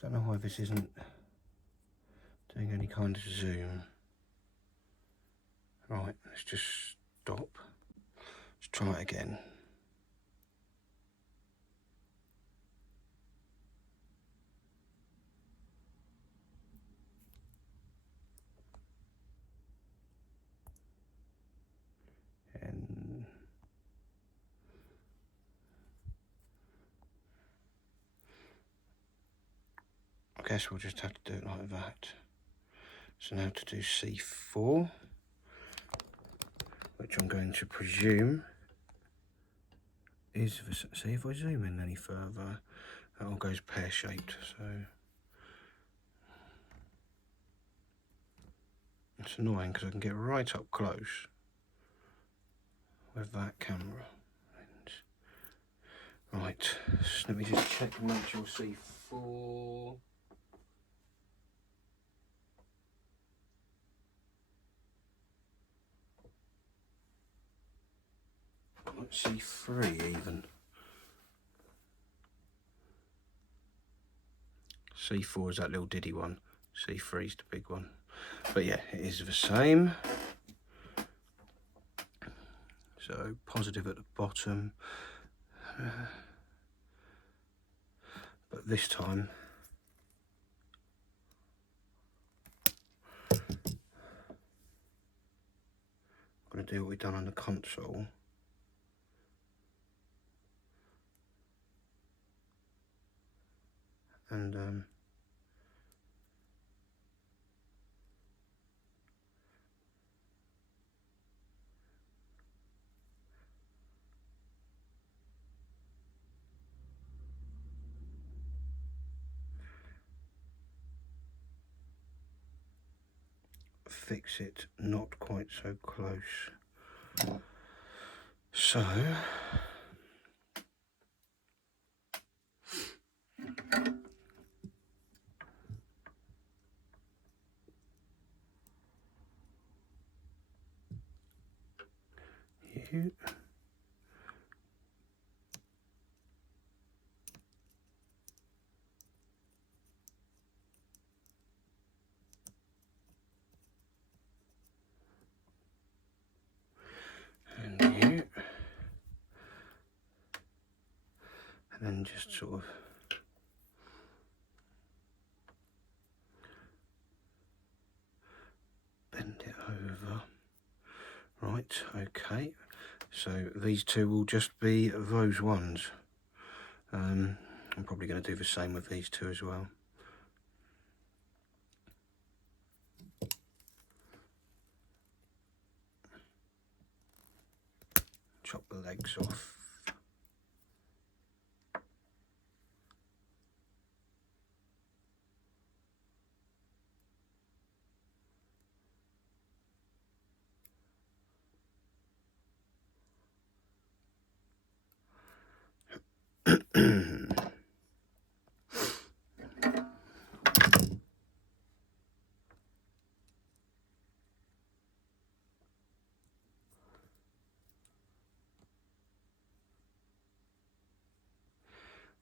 Don't know why this isn't doing any kind of zoom. Right, let's just stop. Let's try it again. And I guess we'll just have to do it like that. So now to do C4, which I'm going to presume is, see if I zoom in any further, that all goes pear-shaped, so it's annoying because I can get right up close with that camera. And, right, so let me just check and make sure C4. C3 even. C4 is that little diddy one. C3 is the big one. But yeah, it is the same. So positive at the bottom. But this time I'm going to do what we've done on the console. And fix it not quite so close. So you and you, and then just sort of bend it over. Right, okay, so these two will just be those ones. I'm probably going to do the same with these two as well. Chop the legs off.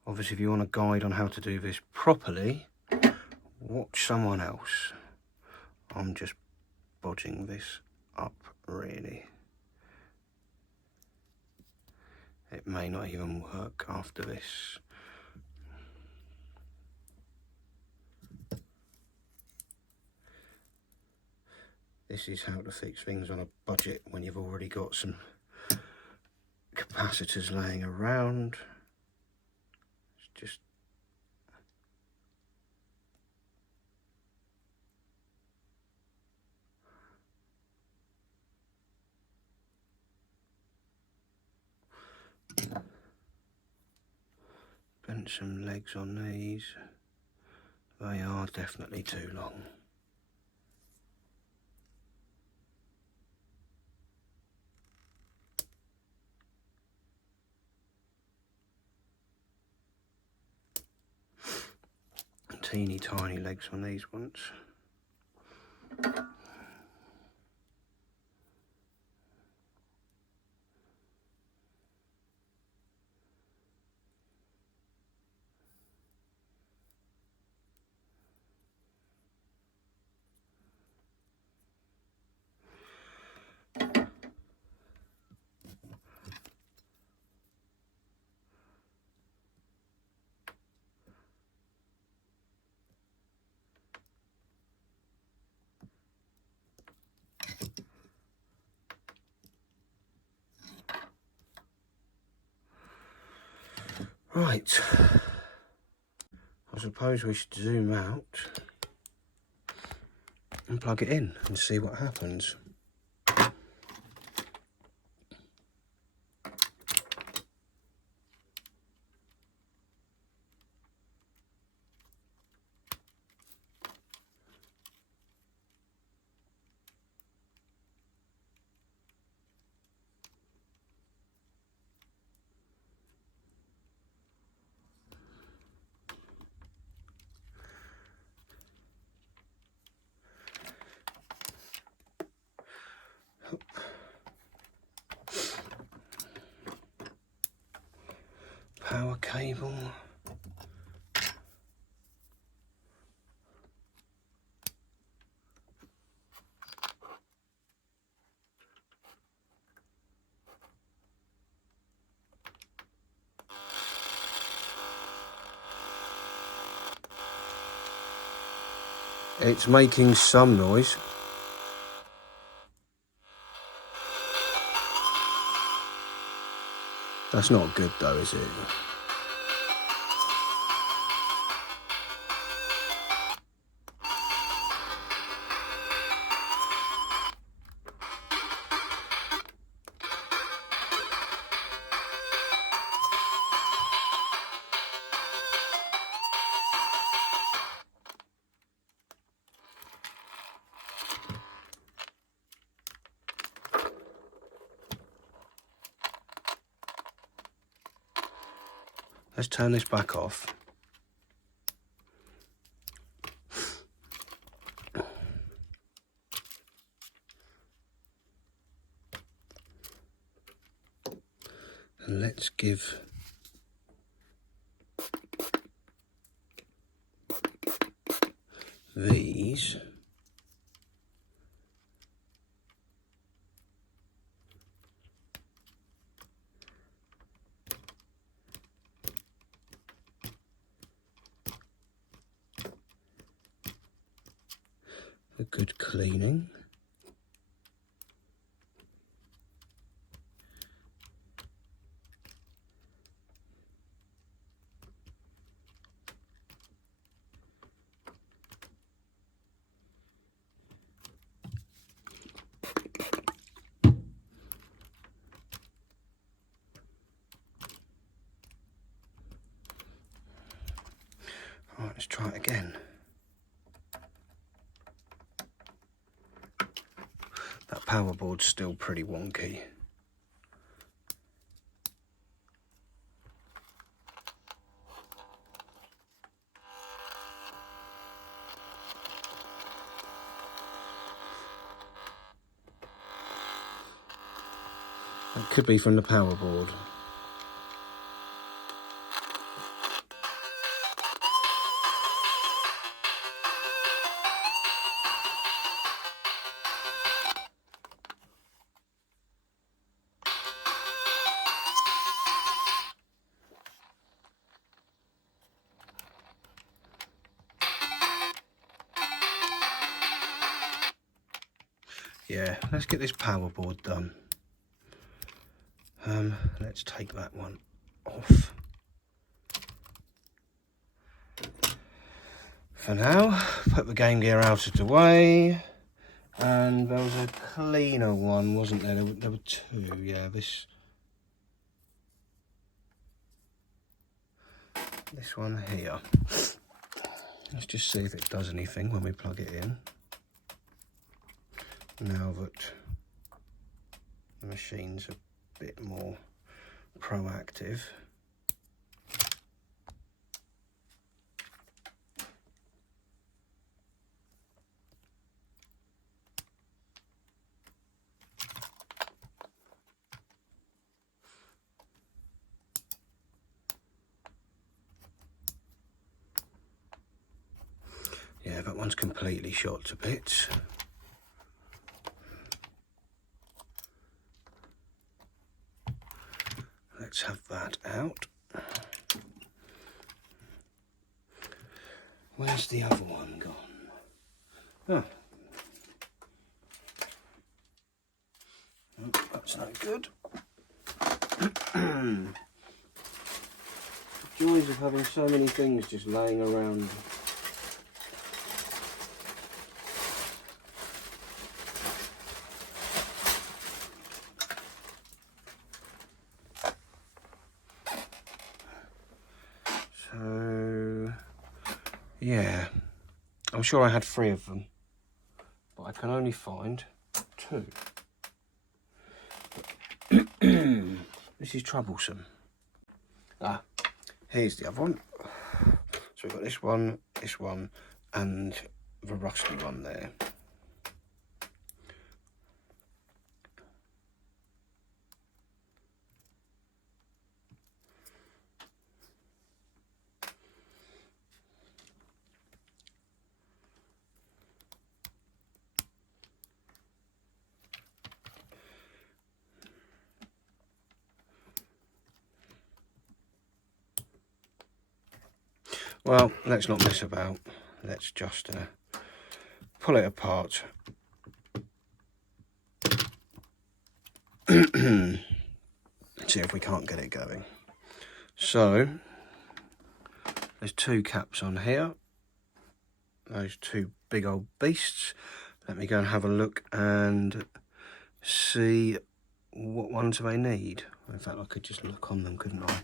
Obviously, if you want a guide on how to do this properly, watch someone else. I'm just bodging this up, really. It may not even work after this. This is how to fix things on a budget when you've already got some capacitors laying around. It's just bent some legs on these. They are definitely too long. Teeny tiny legs on these ones. Right, I suppose we should zoom out and plug it in and see what happens. power cable. It's making some noise. That's not good though, is it? Let's turn this back off. And let's give these a good cleaning. All right, let's try it again. That power board's still pretty wonky. It could be from the power board. Yeah, let's get this power board done. Let's take that one off for now. Put the Game Gear out of the way, and there was a cleaner one, wasn't there? There were two. Yeah, this one here. Let's just see if it does anything when we plug it in. Now that the machine's a bit more proactive. Yeah, that one's completely shot to bits. Let's have that out. Where's the other one gone? Oh. Oh, that's no good. Joys of having so many things just laying around. So, yeah, I'm sure I had 3 of them, but I can only find 2. This is troublesome. Ah, here's the other one. So we've got this one, and the rusty one there. Well, let's not mess about. Let's just pull it apart. See if we can't get it going. So, there's two caps on here. Those two big old beasts. Let me go and have a look and see what ones they need. In fact, I could just look on them, couldn't I?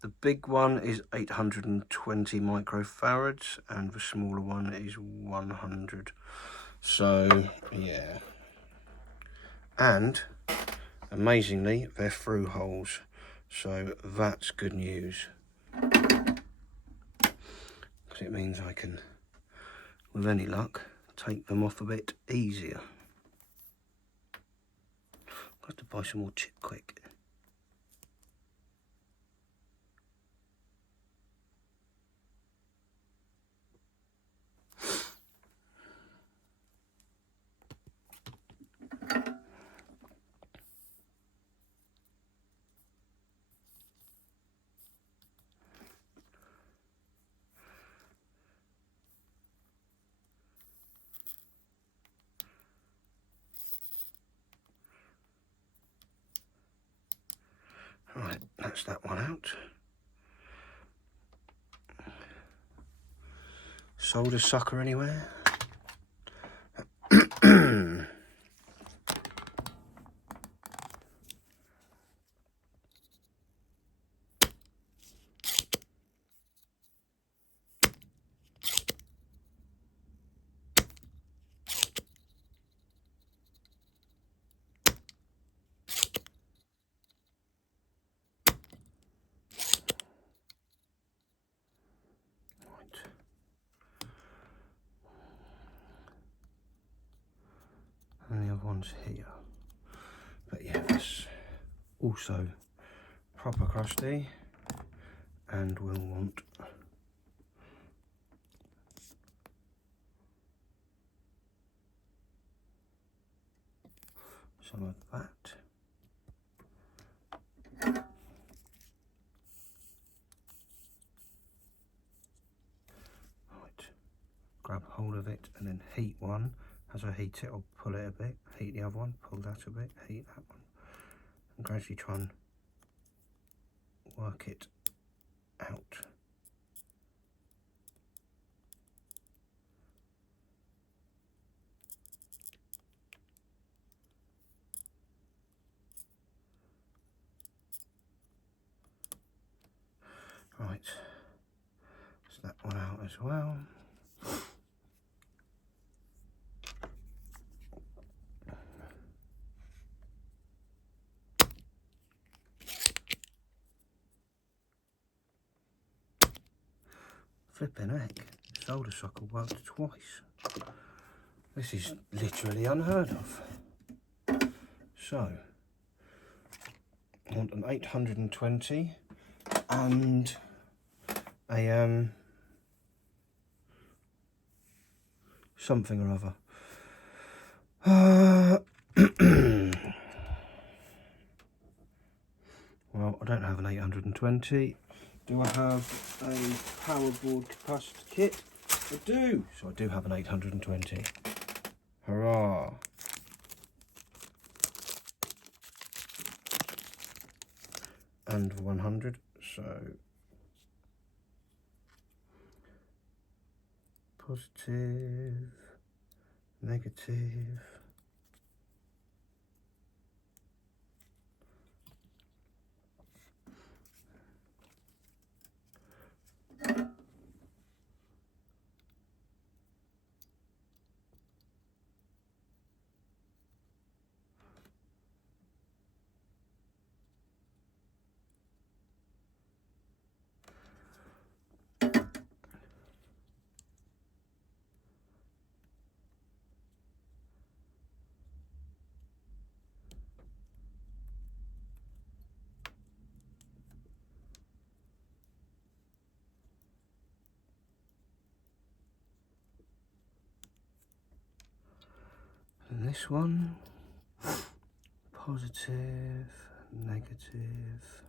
The big one is 820 microfarads and the smaller one is 100. So, yeah. And, amazingly, they're through holes. So, that's good news. Because it means I can, with any luck, take them off a bit easier. I've got to buy some more chip quick. Right, that's that one out. Solder sucker anywhere? And the other one's here. But yeah, that's also proper crusty and we'll want some of that. Right, grab hold of it and then heat one. As I heat it, I'll pull it a bit, heat the other one, pull that a bit, heat that one, and gradually try and work it out. Right, so that one out as well. Flipping heck, solder socket worked twice. This is literally unheard of. So, I want an 820 and a something or other. Well, I don't have an 820. Do I have a power board capacitor kit? I do. So I do have an 820. Hurrah. And 100, so positive, negative. And this one, Positive, negative.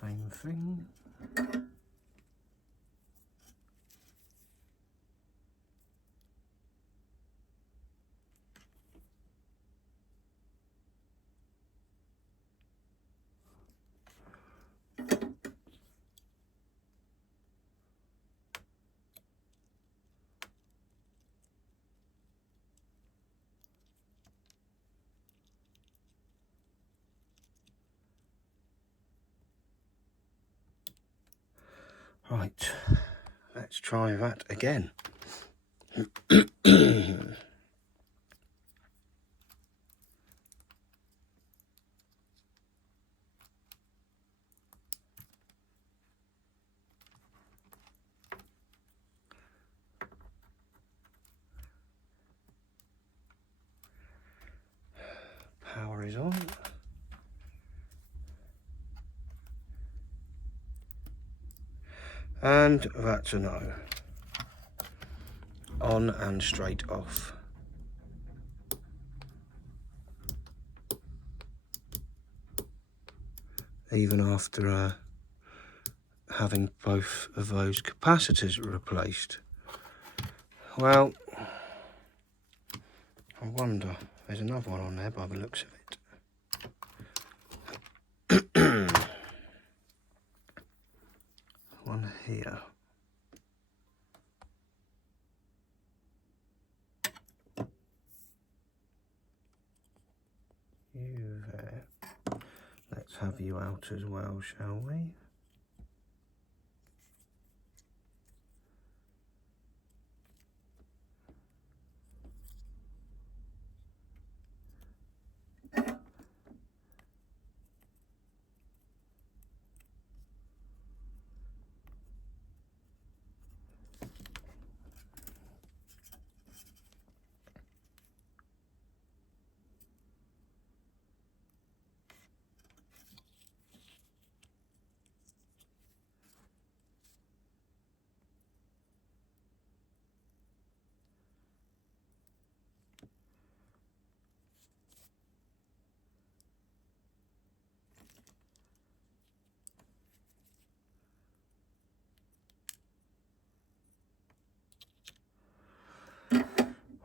Same thing. Right, let's try that again. Power is on. And that's a no. On and straight off. Even after having both of those capacitors replaced. Well, I wonder, there's another one on there by the looks of it. One here. You there. Let's have you out as well, shall we?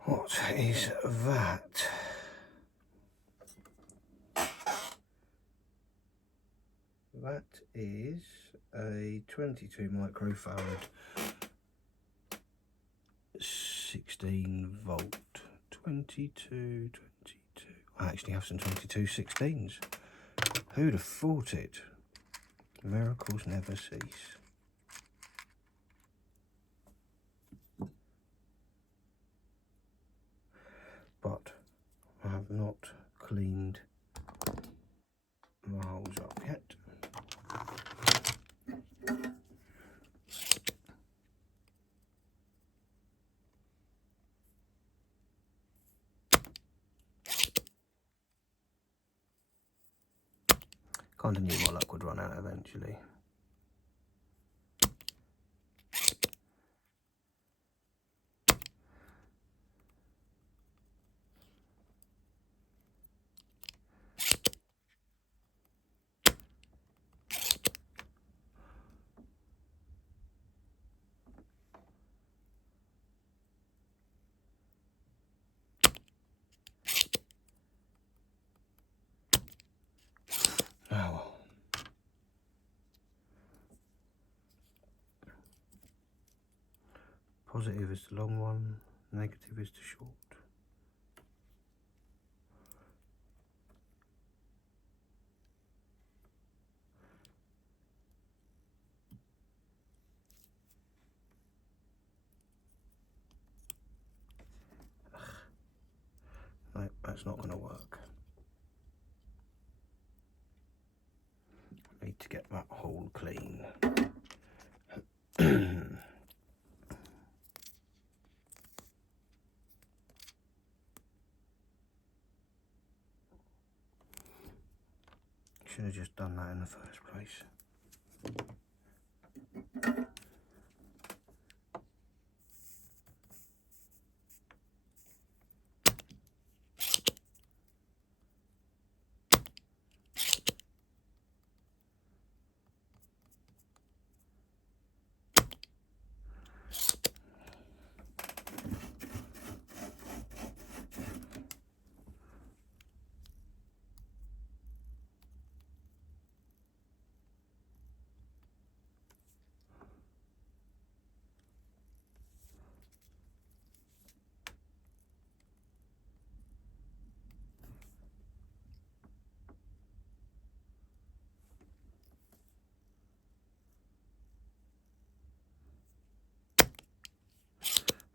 What is that? That is a 22 microfarad 16 volt 22. I actually have some 22 16s. Who'd have thought it? Miracles never cease. But I have not cleaned the holes up yet. Kind of knew my luck would run out eventually. Oh. Positive is the long one, negative is the short. No, that's not going to work. I need to get that hole clean. Should have just done that in the first place.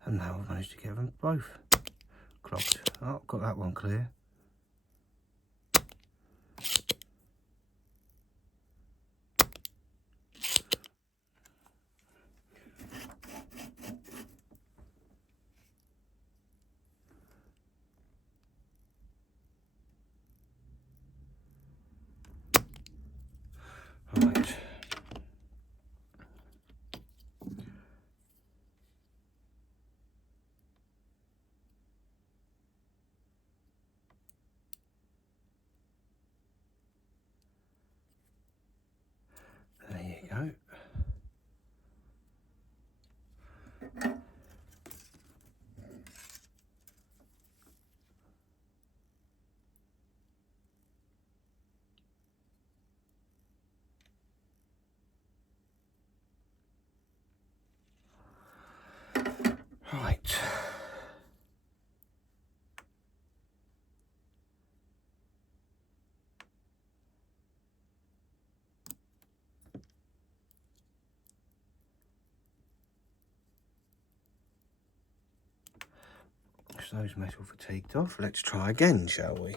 And now I've managed to get them both clogged. Oh, got that one clear. Right. There you go. Right. So those metal fatigued off. Let's try again, shall we?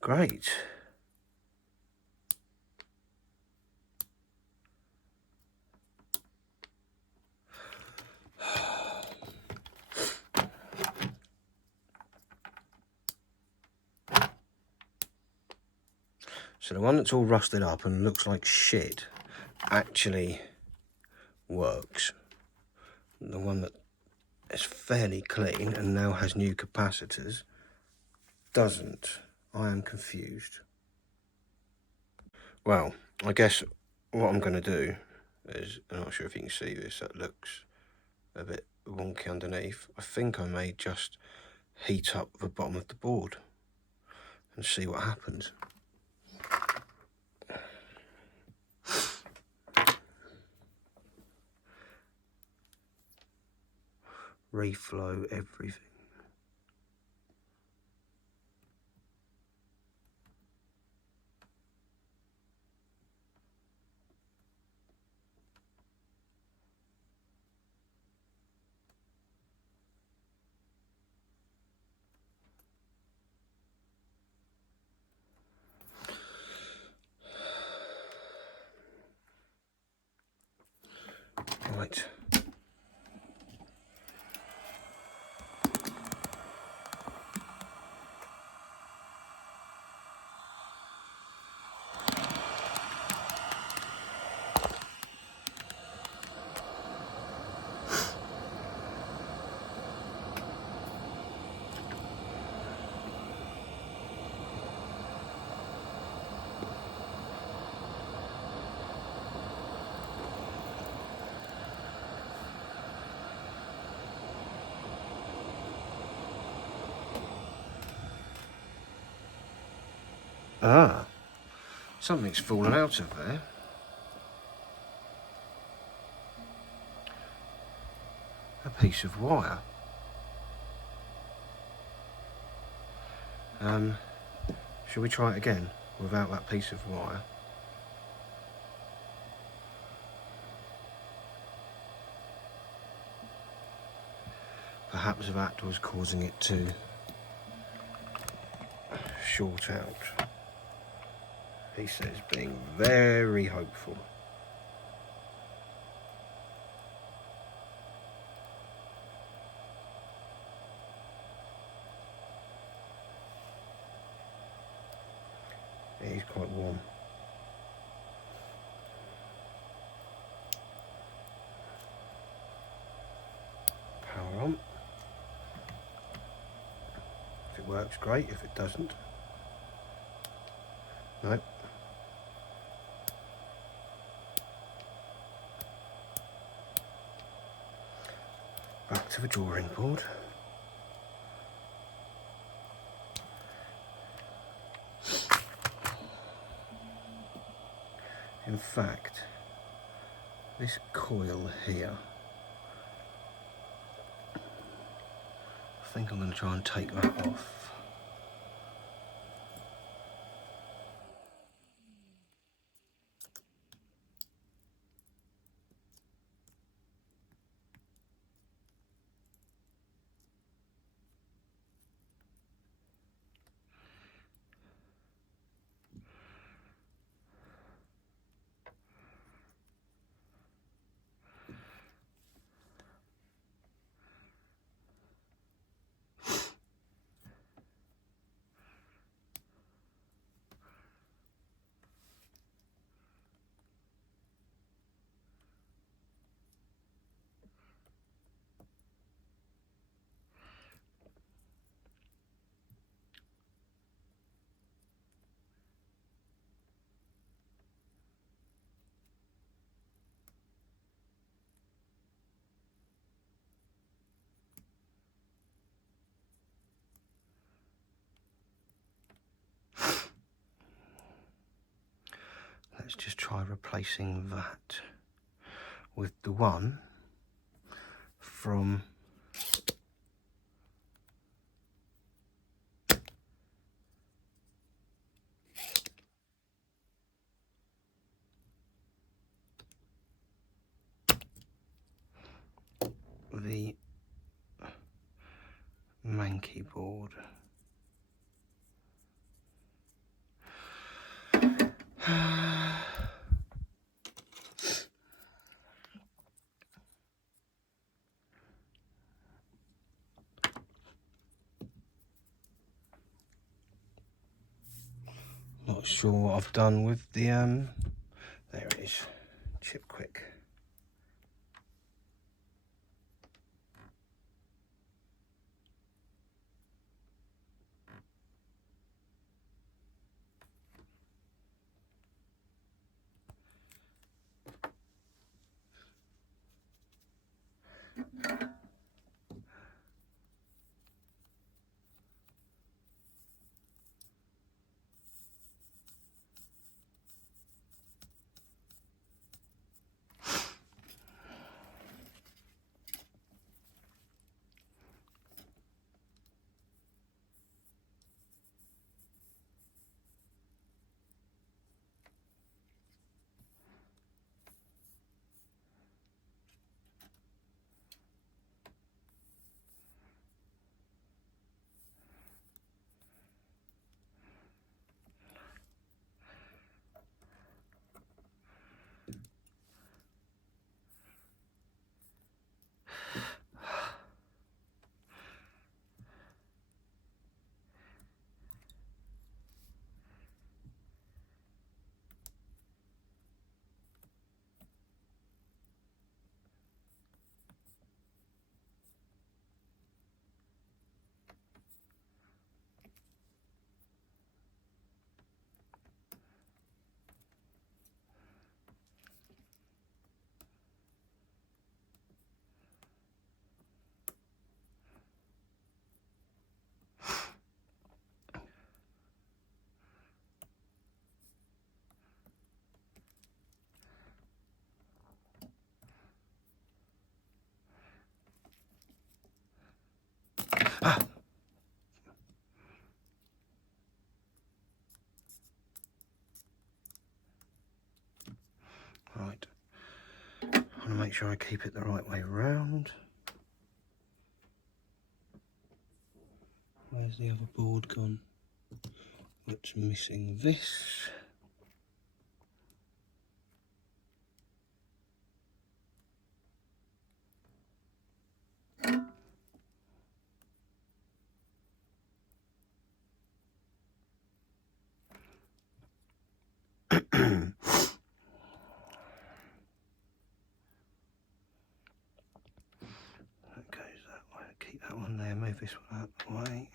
Great. So the one that's all rusted up and looks like shit actually works. The one that is fairly clean and now has new capacitors doesn't. I am confused. Well, I guess what I'm going to do is, I'm not sure if you can see this, that looks a bit wonky underneath. I think I may just heat up the bottom of the board and see what happens. Reflow everything. Right. Ah, something's fallen out of there. A piece of wire. Shall we try it again without that piece of wire? Perhaps that was causing it to short out. He says, being very hopeful. It is quite warm. Power on. If it works, great. If it doesn't, no. Back to the drawing board. In fact, this coil here. I think I'm going to try and take that off. Let's just try replacing that with the one from the main keyboard. Not sure what I've done with the there it is, chip quick. Ah. Right, I want to make sure I keep it the right way around. Where's the other board gone? What's missing this? That goes that way. Keep that one there. Move this one out of the way.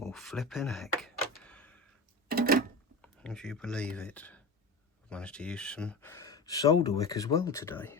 Oh, flipping heck. Would you believe it? I've managed to use some solder wick as well today.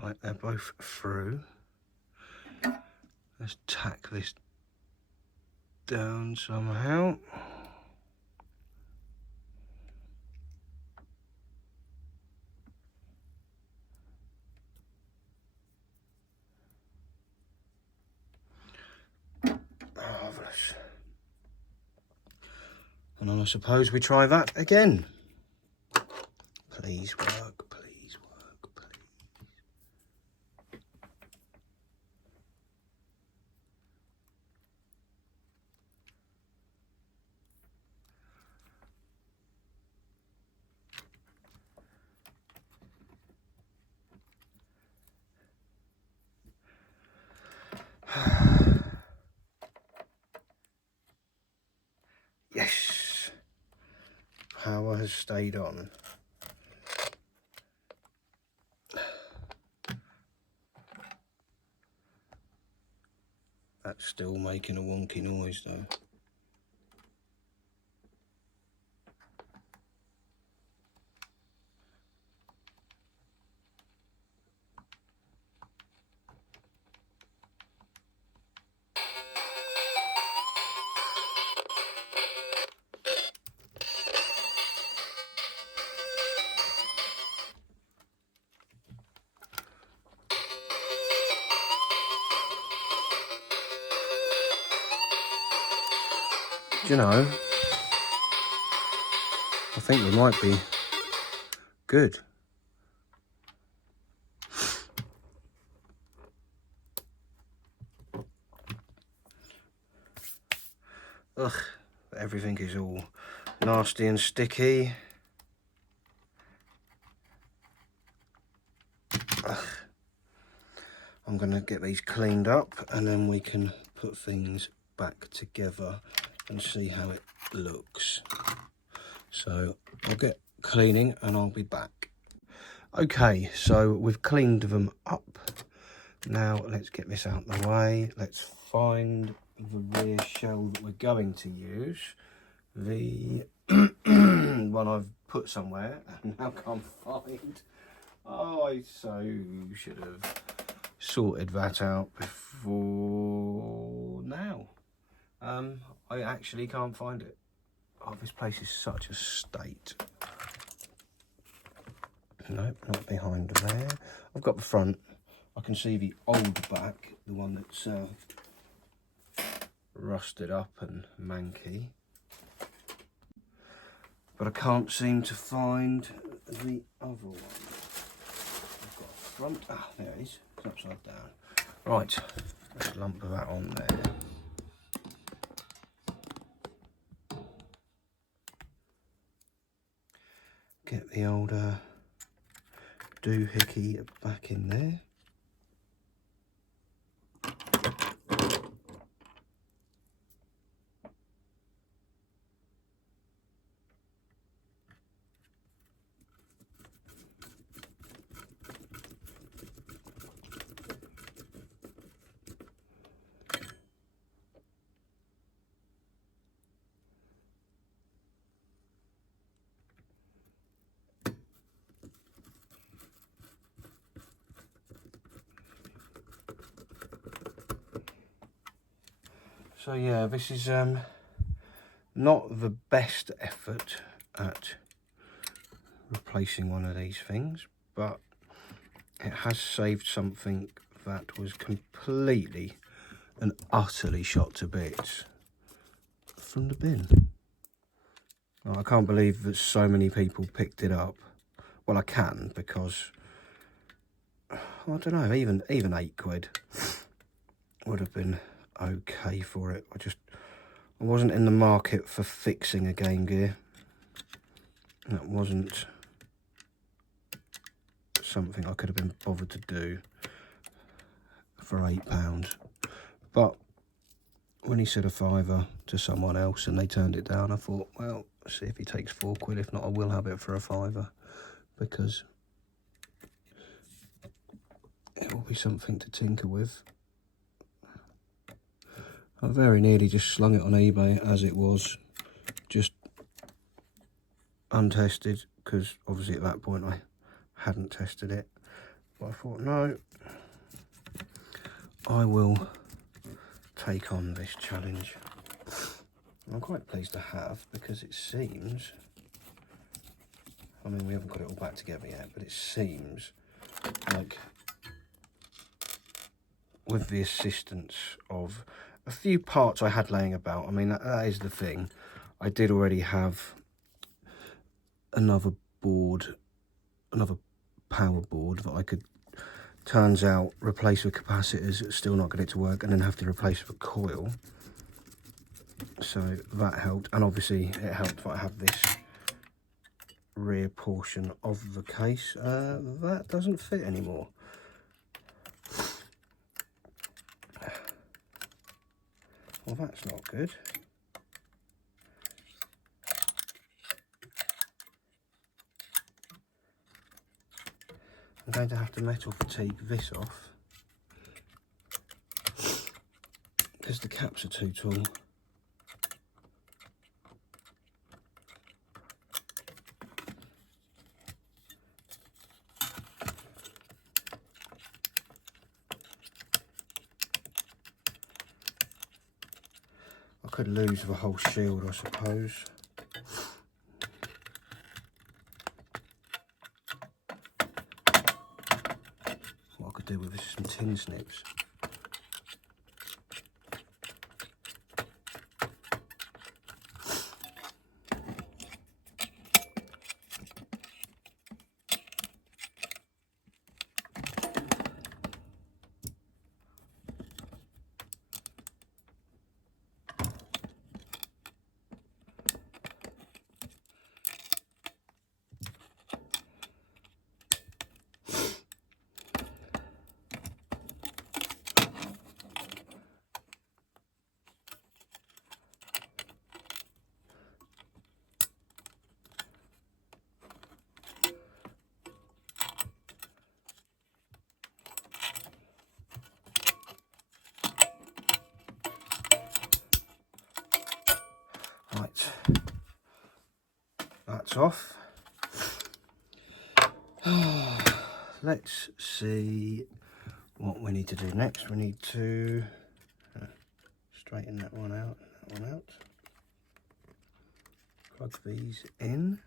Right, they're both through. Let's tack this down somehow. Marvellous. And then I suppose we try that again. Please work, please work, please. Yes! Power has stayed on. That's still making a wonky noise though. Do you know, I think we might be good. Ugh, everything is all nasty and sticky. Ugh. I'm going to get these cleaned up and then we can put things back together and see how it looks. So I'll get cleaning and I'll be back. Okay, so we've cleaned them up. Now let's get this out of the way. Let's find the rear shell that we're going to use. The one I've put somewhere and now can't find. Oh, I so should have sorted that out before now. I actually can't find it. Oh, this place is such a state. Nope, not behind there. I've got the front. I can see the old back, the one that's rusted up and manky. But I can't seem to find the other one. I've got a front. Ah, there it is. It's upside down. Right, let's lump that on there. Get the old doohickey back in there. So yeah, this is not the best effort at replacing one of these things, but it has saved something that was completely and utterly shot to bits from the bin. I can't believe that so many people picked it up. Well, I can, because I don't know, even £8 would have been okay for it. I wasn't in the market for fixing a Game Gear. That wasn't something I could have been bothered to do for £8. But when he said a fiver to someone else and they turned it down, I thought, well, see if he takes £4. If not, I will have it for a fiver, because it will be something to tinker with. I very nearly just slung it on eBay as it was, just untested, because obviously at that point I hadn't tested it. But I thought, no, I will take on this challenge. I'm quite pleased to have, because it seems, I mean, we haven't got it all back together yet, but it seems like, with the assistance of a few parts I had laying about, I mean, that is the thing. I did already have another board, another power board that I could, turns out, replace with capacitors, still not get it to work, and then have to replace with a coil. So that helped, and obviously it helped that I have this rear portion of the case that doesn't fit anymore. Well, that's not good. I'm going to have to metal fatigue this off, because the caps are too tall. I could lose the whole shield, I suppose. What I could do with this is some tin snips. Right, that's off. Let's see what we need to do next. We need to straighten that one out and that one out. Plug these in.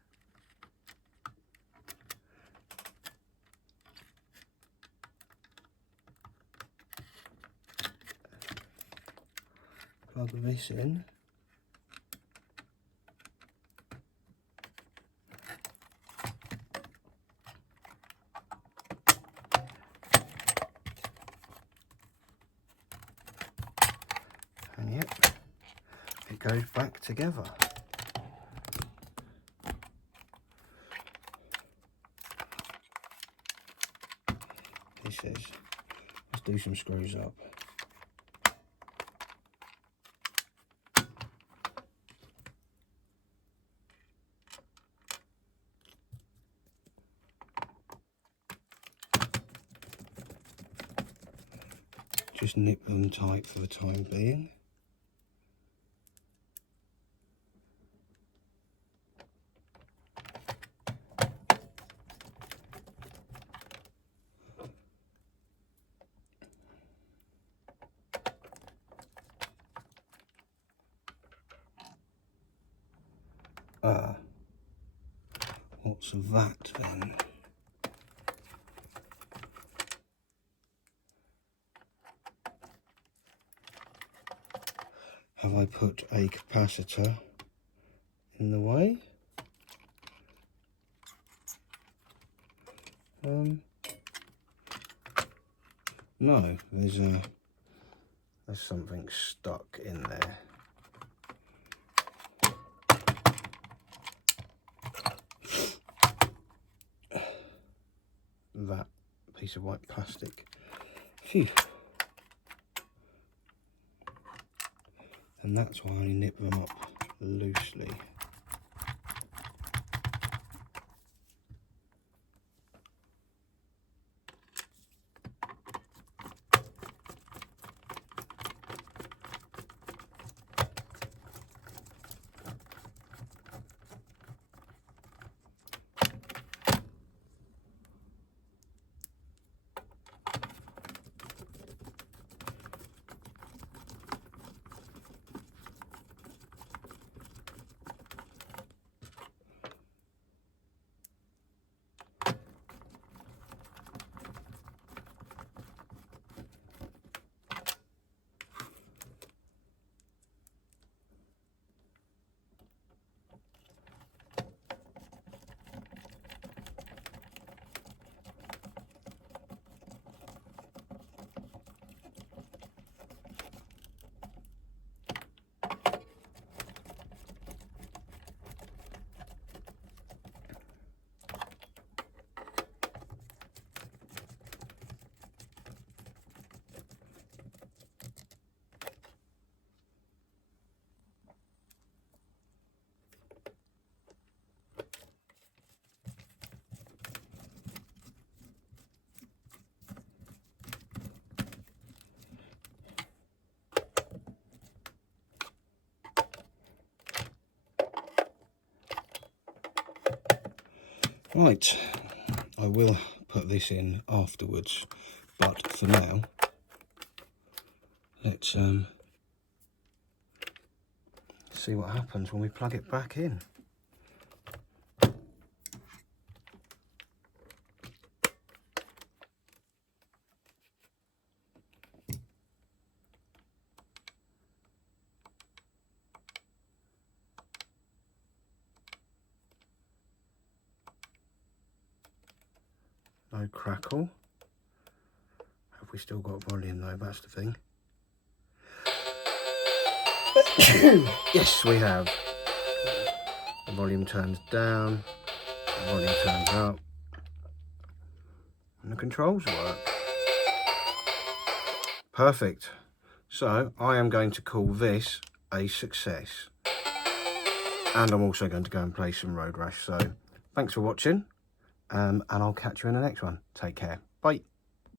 Plug this in. And yep, it goes back together. He says, let's do some screws up. Just nip them tight for the time being. What's that then? Have I put a capacitor in the way? No, there's something stuck in there. That piece of white plastic. Phew. And that's why I nip them up loosely. Right, I will put this in afterwards, but for now, let's see what happens when we plug it back in. No crackle. Have we still got volume though? That's the thing. Yes, we have. The volume turns down, the volume turns up, and the controls work. Perfect. So I am going to call this a success. And I'm also going to go and play some Road Rash. So thanks for watching. And I'll catch you in the next one. Take care. Bye.